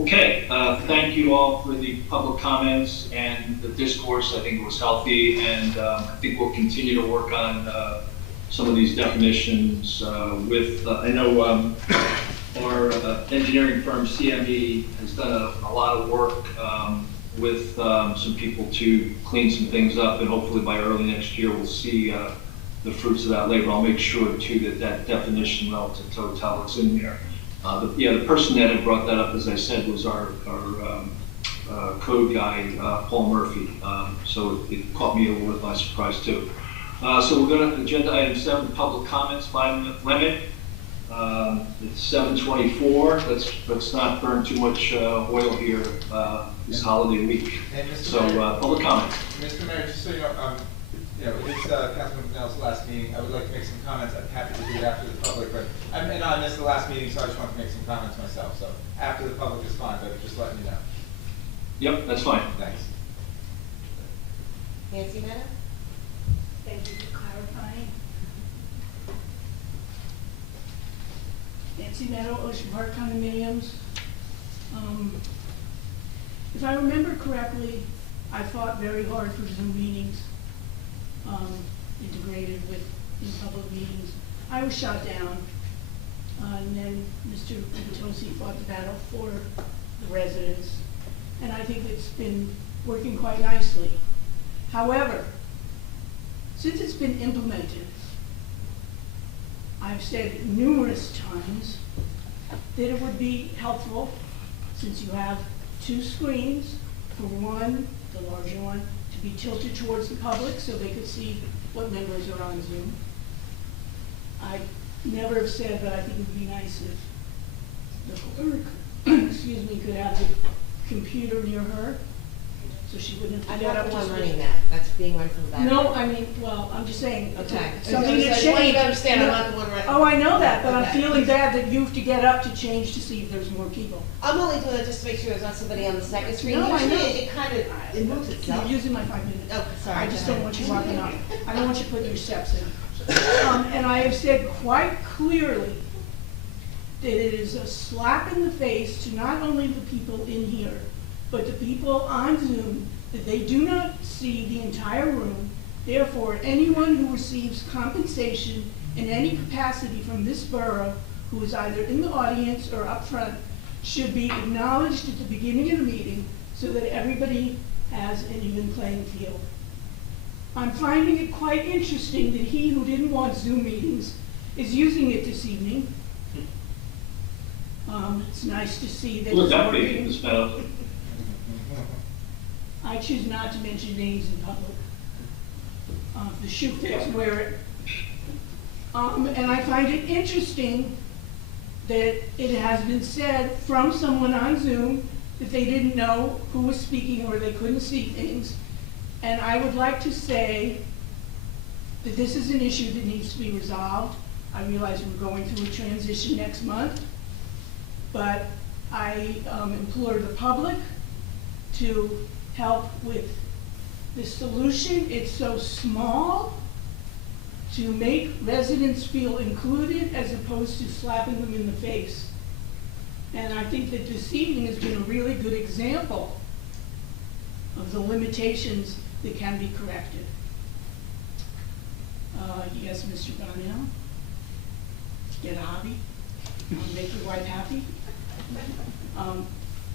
Okay, thank you all for the public comments and the discourse. I think it was healthy, and I think we'll continue to work on some of these definitions with, I know our engineering firm CME has done a lot of work with some people to clean some things up, and hopefully by early next year we'll see the fruits of that labor. I'll make sure too that that definition relative to hotel is in there. The person that had brought that up, as I said, was our code guy, Paul Murphy. So it caught me a little bit by surprise too. So we're going to agenda item 7, public comments, 5-minute limit. It's 7:24. Let's not burn too much oil here this holiday week. And Mr. So Mayor- public comment. Mr. Mayor, just so you know, it's Councilman Fennell's last meeting. I would like to make some comments. I'm happy to do it after the public, but I missed the last meeting, so I just want to make some comments myself. So after the public is fine, but just letting you know. Yep, that's fine. Thanks. Nancy Mena? Thank you for clarifying. Nancy Meadow, Ocean Park Condominiums. If I remember correctly, I fought very hard for Zoom meetings, integrated with in public meetings. I was shot down, and then Mr. Gubatose fought the battle for the residents, and I think it's been working quite nicely. However, since it's been implemented, I've said numerous times that it would be helpful, since you have 2 screens, for one, the larger one, to be tilted towards the public so they could see what members are on Zoom. I never have said that I think it would be nice if the clerk, excuse me, could have the computer near her, so she wouldn't have I'm to get not up the to one speak. running that. That's being run from the back. No, I mean, well, I'm just saying, Okay. something I to was gonna say, I want you change. to understand, I'm not the one running. Oh, I know that, but I'm Okay. feeling bad that you have to get up to change to see if there's more people. I'm only doing it just to make sure there's not somebody on the second screen. No, I Usually know. it kind of, it moves itself. You're using my 5 minutes. Oh, sorry. I just go don't ahead. want you walking up. I don't want you putting your steps in. And I have said quite clearly that it is a slap in the face to not only the people in here, but the people on Zoom, that they do not see the entire room. Therefore, anyone who receives compensation in any capacity from this borough, who is either in the audience or up front, should be acknowledged at the beginning of the meeting so that everybody has an even playing field. I'm finding it quite interesting that he who didn't want Zoom meetings is using it this evening. It's nice to see that Look, it's that big in working. this mouth. I choose not to mention names in public. If the shoe fits, wear it. And I find it interesting that it has been said from someone on Zoom that they didn't know who was speaking or they couldn't see things. And I would like to say that this is an issue that needs to be resolved. I realize we're going through a transition next month, but I implore the public to help with the solution. It's so small to make residents feel included as opposed to slapping them in the face. And I think that this evening has been a really good example of the limitations that can be corrected. Yes, Mr. Donnell? Get a hobby? Make your wife happy?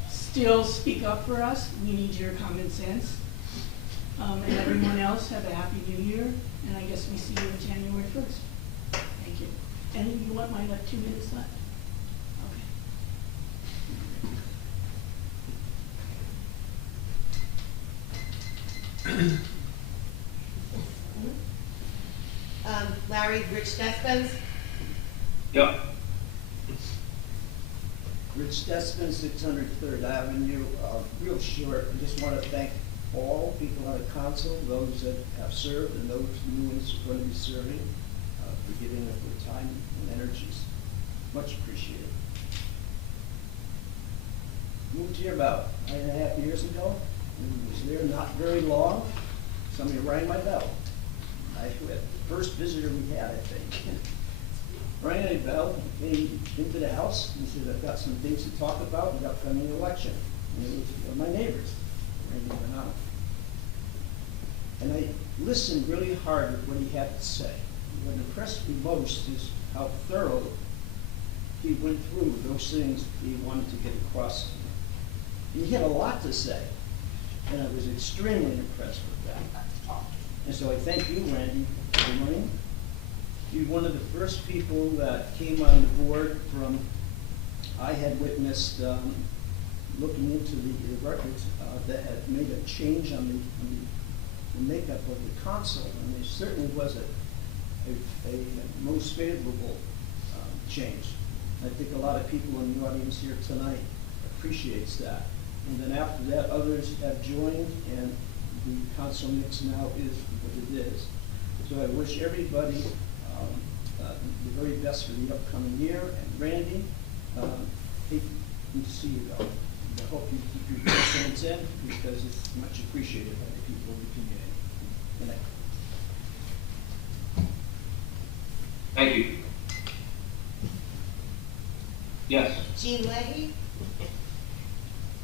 Still speak up for us. We need your common sense. And everyone else, have a happy new year. And I guess we see you on January 1st. Thank you. And you want my 2 minutes left? Larry, Rich Despens. Yep. Rich Despin, 600 Third Avenue. Real short, I just want to thank all people on the council, those that have served and those new ones who are going to be serving, for giving up their time and energies. Much appreciated. Moved here about 9.5 years ago, and was there not very long. Somebody rang my bell. I quit. First visitor we had, I think. Rang a bell, came into the house, and said, I've got some things to talk about with the upcoming election. And it was my neighbors, Randy Bernal. And I listened really hard to what he had to say. What impressed me most is how thorough he went through those things he wanted to get across to me. And he had a lot to say, and I was extremely impressed with that. And so I thank you, Randy, for joining. You're one of the first people that came on the board from, I had witnessed looking into the records that had made a change on the makeup of the council, and there certainly was a most favorable change. I think a lot of people in the audience here tonight appreciates that. And then after that, others have joined, and the council mix now is what it is. So I wish everybody the very best for the upcoming year. And Randy, hate to see you go. I hope you keep your confidence in, because it's much appreciated by the people of the community. Good night. Thank you. Yes, Jean Leggy?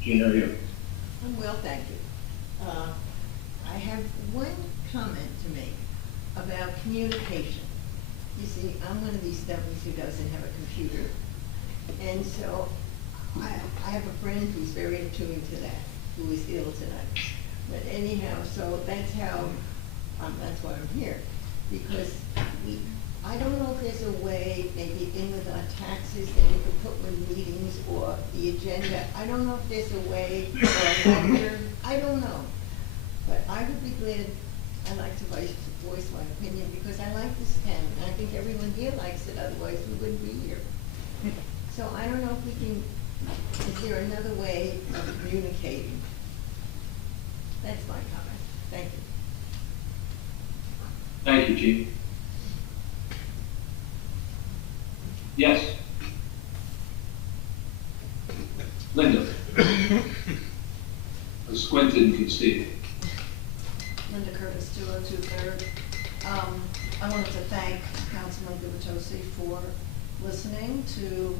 Gene, how are you? I'm well, thank you. I have one comment to make about communication. You see, I'm one of these dummies who doesn't have a computer. And so I have a friend who's very in tune to that, who is ill tonight. But anyhow, so that's how, that's why I'm here. Because I don't know if there's a way, maybe in with our taxes, that we could put with meetings or the agenda. I don't know if there's a way, or a letter, I don't know. But I would be glad, I'd like to voice my opinion, because I like this town, and I think everyone here likes it, otherwise we wouldn't be here. So I don't know if we can, is there another way of communicating? That's my comment. Thank you. Thank you, Gene. Yes. Linda. I squinted and could see. Linda Curtis, 202 Third. I wanted to thank Councilman Gubitosi for listening to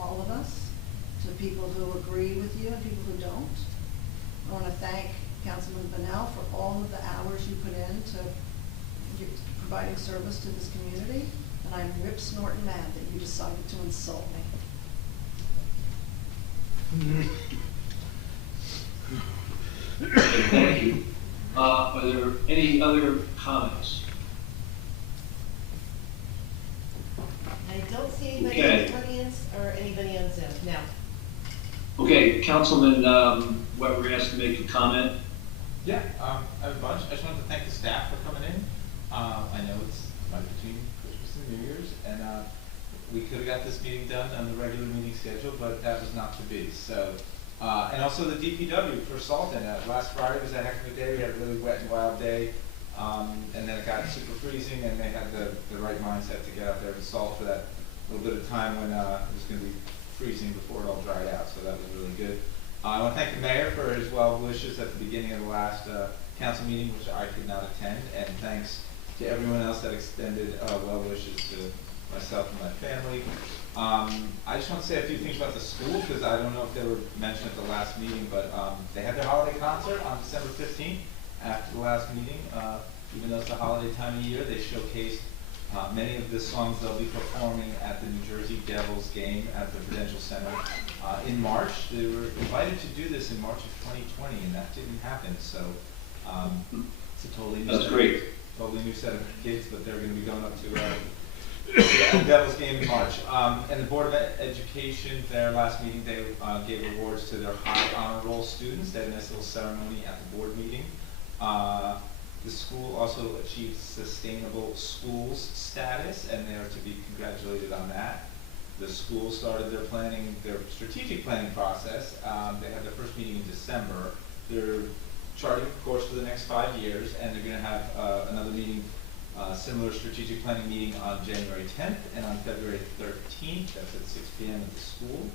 all of us, to people who agree with you and people who don't. I want to thank Councilman Bonnell for all of the hours you put in to providing service to this community. And I'm rip snorting mad that you decided to insult me. Thank you. Are there any other comments? I I don't see anybody Okay. in the audience or anybody on Zoom, no. Okay, Councilman Weber asked to make a comment. Yeah, I have a bunch. I just wanted to thank the staff for coming in. I know it's right between Christmas and New Year's, and we could have got this meeting done on the regular meeting schedule, but that was not to be. So, and also the DPW for Salton. Last Friday was a heck of a day. We had a really wet and wild day, and then it got super freezing, and they had the right mindset to get out there and salt for that little bit of time when it was going to be freezing before it all dried out. So that was really good. I want to thank the mayor for his well wishes at the beginning of the last council meeting, which I could not attend, and thanks to everyone else that extended well wishes to myself and my family. I just want to say a few things about the school, because I don't know if they were mentioned at the last meeting, but they had their holiday concert on December 15th after the last meeting. Even though it's the holiday time of year, they showcased many of the songs they'll be performing at the New Jersey Devils game at the Prudential Center in March. They were invited to do this in March of 2020, and that didn't happen. So it's a totally new set of kids, but they're going to be going up to the Devils game in March. And the Board of Education, their last meeting, they gave awards to their high honor roll students. They had a nice little ceremony at the board meeting. The school also achieved Sustainable Schools status, and they are to be congratulated on that. The school started their strategic planning process. They had their first meeting in December. They're charting a course for the next 5 years, and they're going to have another meeting, similar strategic planning meeting on January 10th and on February 13th. That's at 6 p.m. at the school.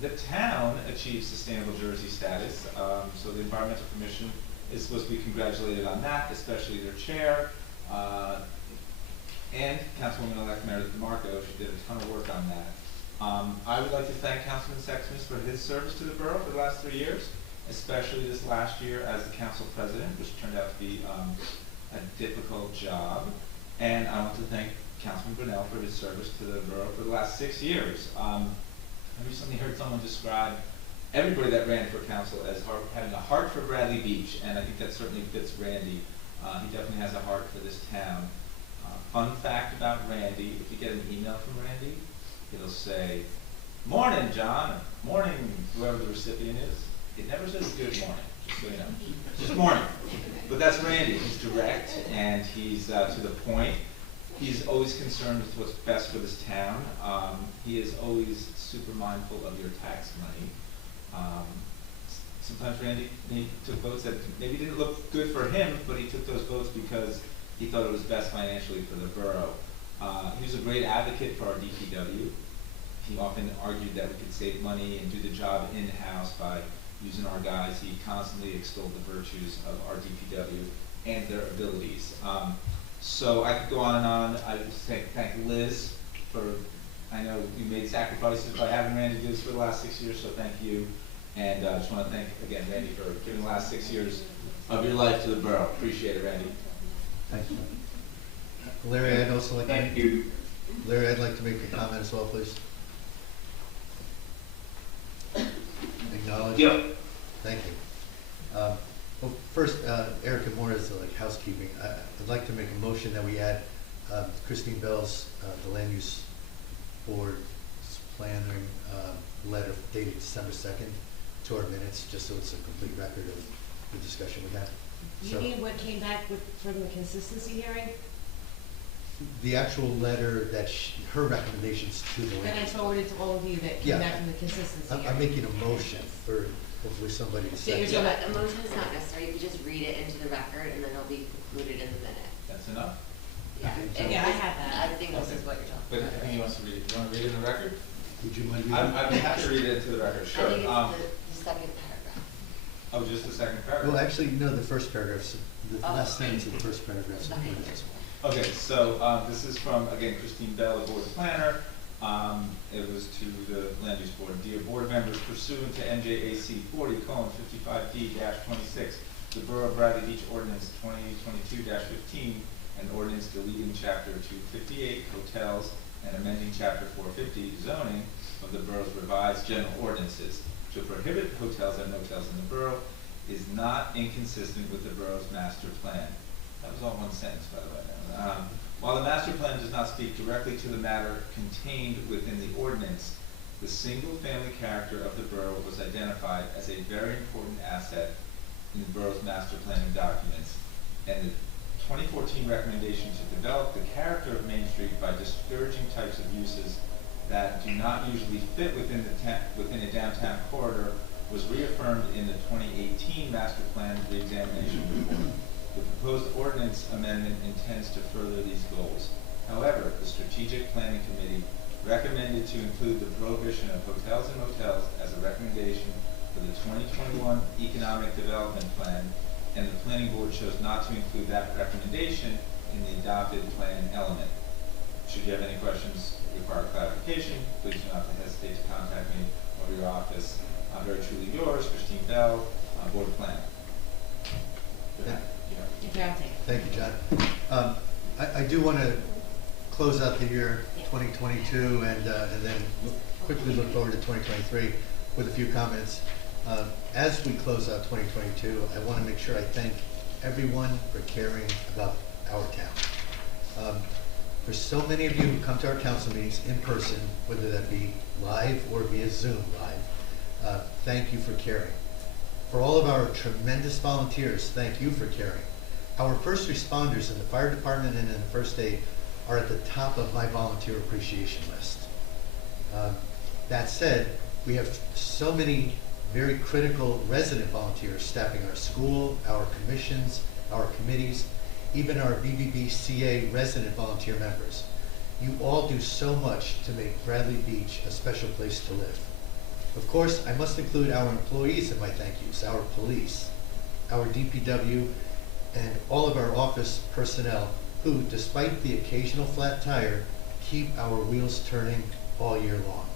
The town achieved Sustainable Jersey status, so the Environmental Commission is supposed to be congratulated on that, especially their chair, and Councilwoman-elect Meredith DeMarco. She did a ton of work on that. I would like to thank Councilman Sexsmith for his service to the borough for the last 3 years, especially this last year as the council president, which turned out to be a difficult job. And I want to thank Councilman Brunel for his service to the borough for the last 6 years. I recently heard someone describe everybody that ran for council as having a heart for Bradley Beach, and I think that certainly fits Randy. He definitely has a heart for this town. Fun fact about Randy, if you get an email from Randy, it'll say, "Morning, John," or "Morning," whoever the recipient is. It never says "good morning," just so you know. Just "morning." But that's Randy. He's direct, and he's to the point. He's always concerned with what's best for this town. He is always super mindful of your tax money. Sometimes Randy took votes that maybe didn't look good for him, but he took those votes because he thought it was best financially for the borough. He was a great advocate for our DPW. He often argued that we could save money and do the job in-house by using our guys. He constantly extolled the virtues of our DPW and their abilities. So I could go on and on. I would thank Liz for, I know you made sacrifices by having Randy do this for the last 6 years, so thank you. And I just want to thank, again, Randy for giving the last 6 years of your life to the borough. Appreciate it, Randy. Thank you. Larry, I'd also like Thank you. Larry, I'd like to make a comment as well, please. Acknowledge? Yep. Thank you. Well, first, Erica Moore is like housekeeping. I'd like to make a motion that we add Christine Bell's, the land use board planning letter dated December 2nd to our minutes, just so it's a complete record of the discussion we had. You mean what came back from the consistency hearing? The actual letter that her recommendations to the That I land. forwarded to all of you that came back from the consistency hearing. I'm making a motion for hopefully somebody to So second. you're talking about, a motion is not necessary, you can just read it into the record and then it'll be included in the minute. That's enough? Yeah. Yeah, I have that. I think this is what you're talking But about. I think he wants to read it. You want to read it in the record? Would you mind reading? I'd be happy to read it into the record, sure. I think it's the second paragraph. Oh, just the second paragraph? Well, actually, no, the first paragraph, the last sentence of the first paragraph. is Okay. included. Okay, so this is from, again, Christine Bell, the board planner. It was to the land use board. Dear board members, pursuant to NJAC 40:55D-26, the Borough of Bradley Beach Ordinance 2022-15, an ordinance deleting chapter 258 hotels and amending chapter 450 zoning of the borough's revised general ordinances to prohibit hotels and motels in the borough is not inconsistent with the borough's master plan. That was all one sentence, by the way. While the master plan does not speak directly to the matter contained within the ordinance, the single-family character of the borough was identified as a very important asset in the borough's master planning documents, and the 2014 recommendation to develop the character of Main Street by discouraging types of uses that do not usually fit within a downtown corridor was reaffirmed in the 2018 master plan reexamination report. The proposed ordinance amendment intends to further these goals. However, the Strategic Planning Committee recommended to include the prohibition of hotels and motels as a recommendation for the 2021 Economic Development Plan, and the Planning Board chose not to include that recommendation in the adopted plan element. Should you have any questions or require clarification, please do not hesitate to contact me or your office. I'm very truly yours, Christine Bell, Board of Planning. Thank you, John. I do want to close out the year 2022 and then quickly look forward to 2023 with a few comments. As we close out 2022, I want to make sure I thank everyone for caring about our town. For so many of you who come to our council meetings in person, whether that be live or via Zoom live, thank you for caring. For all of our tremendous volunteers, thank you for caring. Our first responders in the fire department and in the first aid are at the top of my volunteer appreciation list. That said, we have so many very critical resident volunteers staffing our school, our commissions, our committees, even our BBBCA resident volunteer members. You all do so much to make Bradley Beach a special place to live. Of course, I must include our employees in my thank yous, our police, our DPW, and all of our office personnel who, despite the occasional flat tire, keep our wheels turning all year long.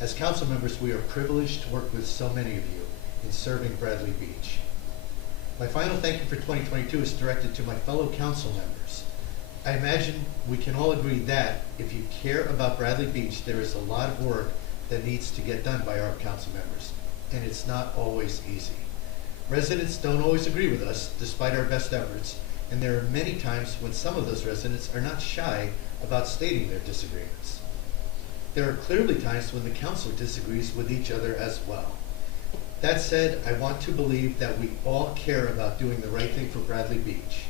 As council members, we are privileged to work with so many of you in serving Bradley Beach. My final thank you for 2022 is directed to my fellow council members. I imagine we can all agree that if you care about Bradley Beach, there is a lot of work that needs to get done by our council members, and it's not always easy. Residents don't always agree with us, despite our best efforts, and there are many times when some of those residents are not shy about stating their disagreements. There are clearly times when the council disagrees with each other as well. That said, I want to believe that we all care about doing the right thing for Bradley Beach,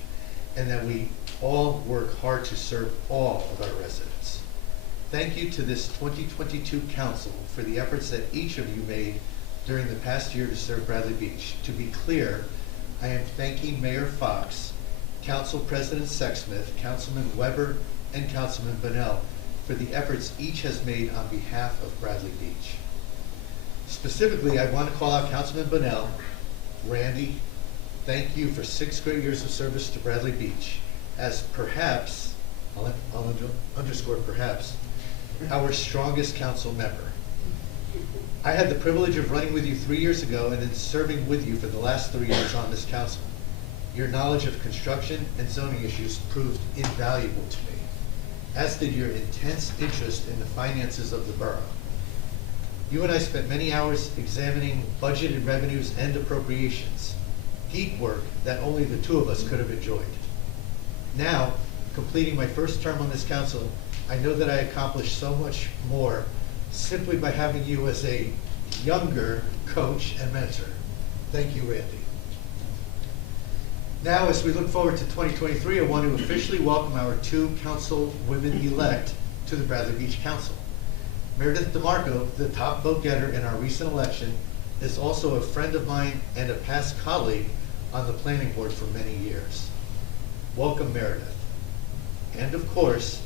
and that we all work hard to serve all of our residents. Thank you to this 2022 council for the efforts that each of you made during the past year to serve Bradley Beach. To be clear, I am thanking Mayor Fox, Council President Sexsmith, Councilman Weber, and Councilman Bunnell for the efforts each has made on behalf of Bradley Beach. Specifically, I want to call out Councilman Bunnell. Randy, thank you for 6 great years of service to Bradley Beach as perhaps, I'll underscore perhaps, our strongest council member. I had the privilege of running with you 3 years ago and then serving with you for the last 3 years on this council. Your knowledge of construction and zoning issues proved invaluable to me, as did your intense interest in the finances of the borough. You and I spent many hours examining budgeted revenues and appropriations, deep work that only the two of us could have enjoyed. Now, completing my first term on this council, I know that I accomplished so much more simply by having you as a younger coach and mentor. Thank you, Randy. Now, as we look forward to 2023, I want to officially welcome our 2 councilwomen-elect to the Bradley Beach Council. Meredith DeMarco, the top vote-getter in our recent election, is also a friend of mine and a past colleague on the planning board for many years. Welcome, Meredith. And of course,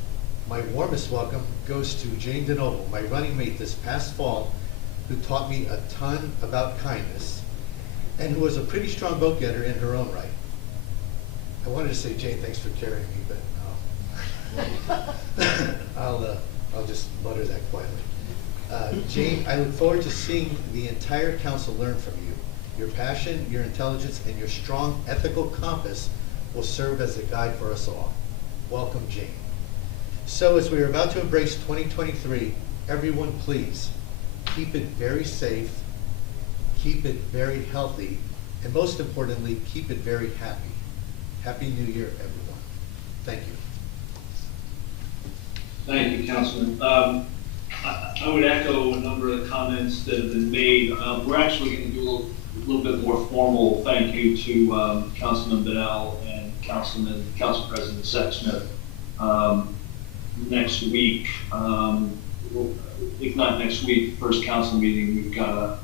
my warmest welcome goes to Jane DeNoble, my running mate this past fall, who taught me a ton about kindness, and who was a pretty strong vote-getter in her own right. I wanted to say, Jane, thanks for carrying me, but I'll just mutter that quietly. Jane, I look forward to seeing the entire council learn from you. Your passion, your intelligence, and your strong ethical compass will serve as a guide for us all. Welcome, Jane. So as we are about to embrace 2023, everyone please keep it very safe, keep it very healthy, and most importantly, keep it very happy. Happy New Year, everyone. Thank you. Thank you, Councilman. I would echo a number of the comments that have been made. We're actually going to do a little bit more formal thank you to Councilman Bedell and Council President Sexsmith next week. If not next week, first council meeting, we've got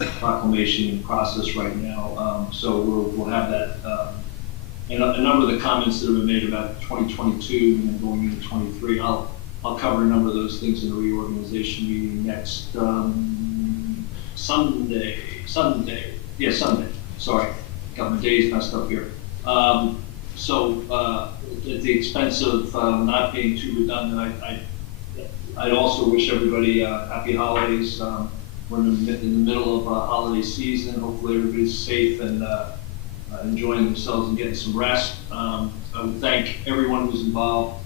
a proclamation in process right now. So we'll have that. And a number of the comments that have been made about 2022 and then going into 23, I'll cover a number of those things in the reorganization meeting next Sunday. Yeah, Sunday. Sorry, got my days messed up here. So at the expense of not being too redundant, I'd also wish everybody happy holidays. We're in the middle of a holiday season. Hopefully everybody's safe and enjoying themselves and getting some rest. I would thank everyone who's involved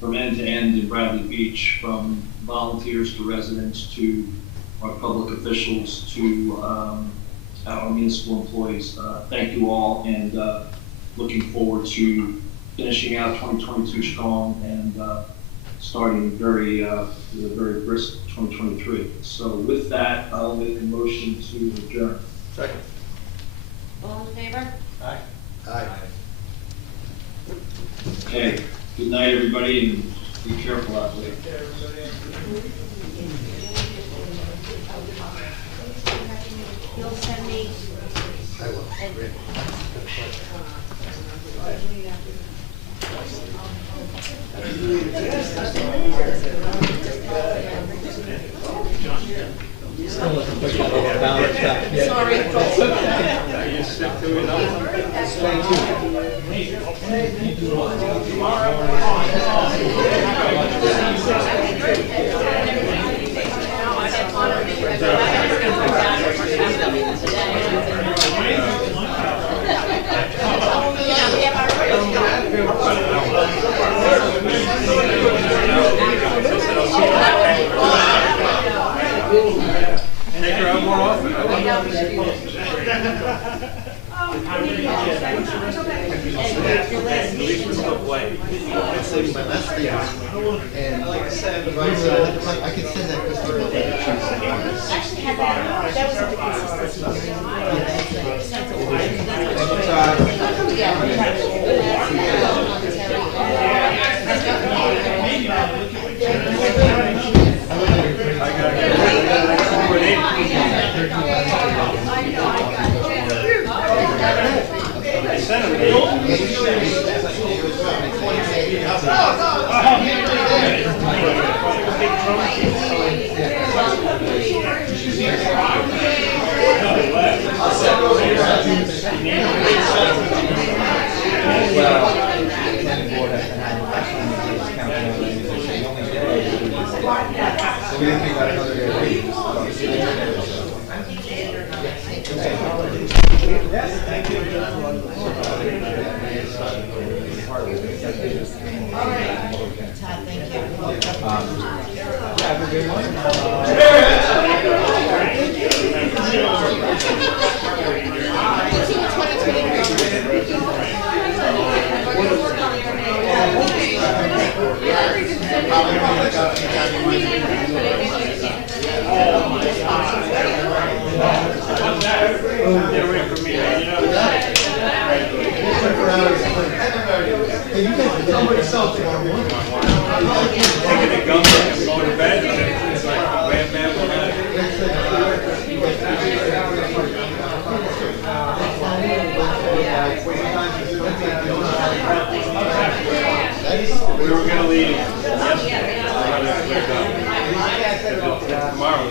from end to end in Bradley Beach, from volunteers to residents to our public officials to our municipal employees. Thank you all, and looking forward to finishing out 2022 strong and starting with a very brisk 2023. So with that, I'll make a motion to adjourn. Second. All in favor? Aye. Aye. Okay, good night, everybody, and be careful out there. You'll send me. I will. Great. Sorry. Take her out more often. And like I said, I could send that Christopher. Actually, had that was a So we didn't think about another day. Yes, thank you. All right. Todd, thank you. Have a good one. Taking a gum and going to bed, it's like bam, bam, we were going to leave yesterday. Tomorrow.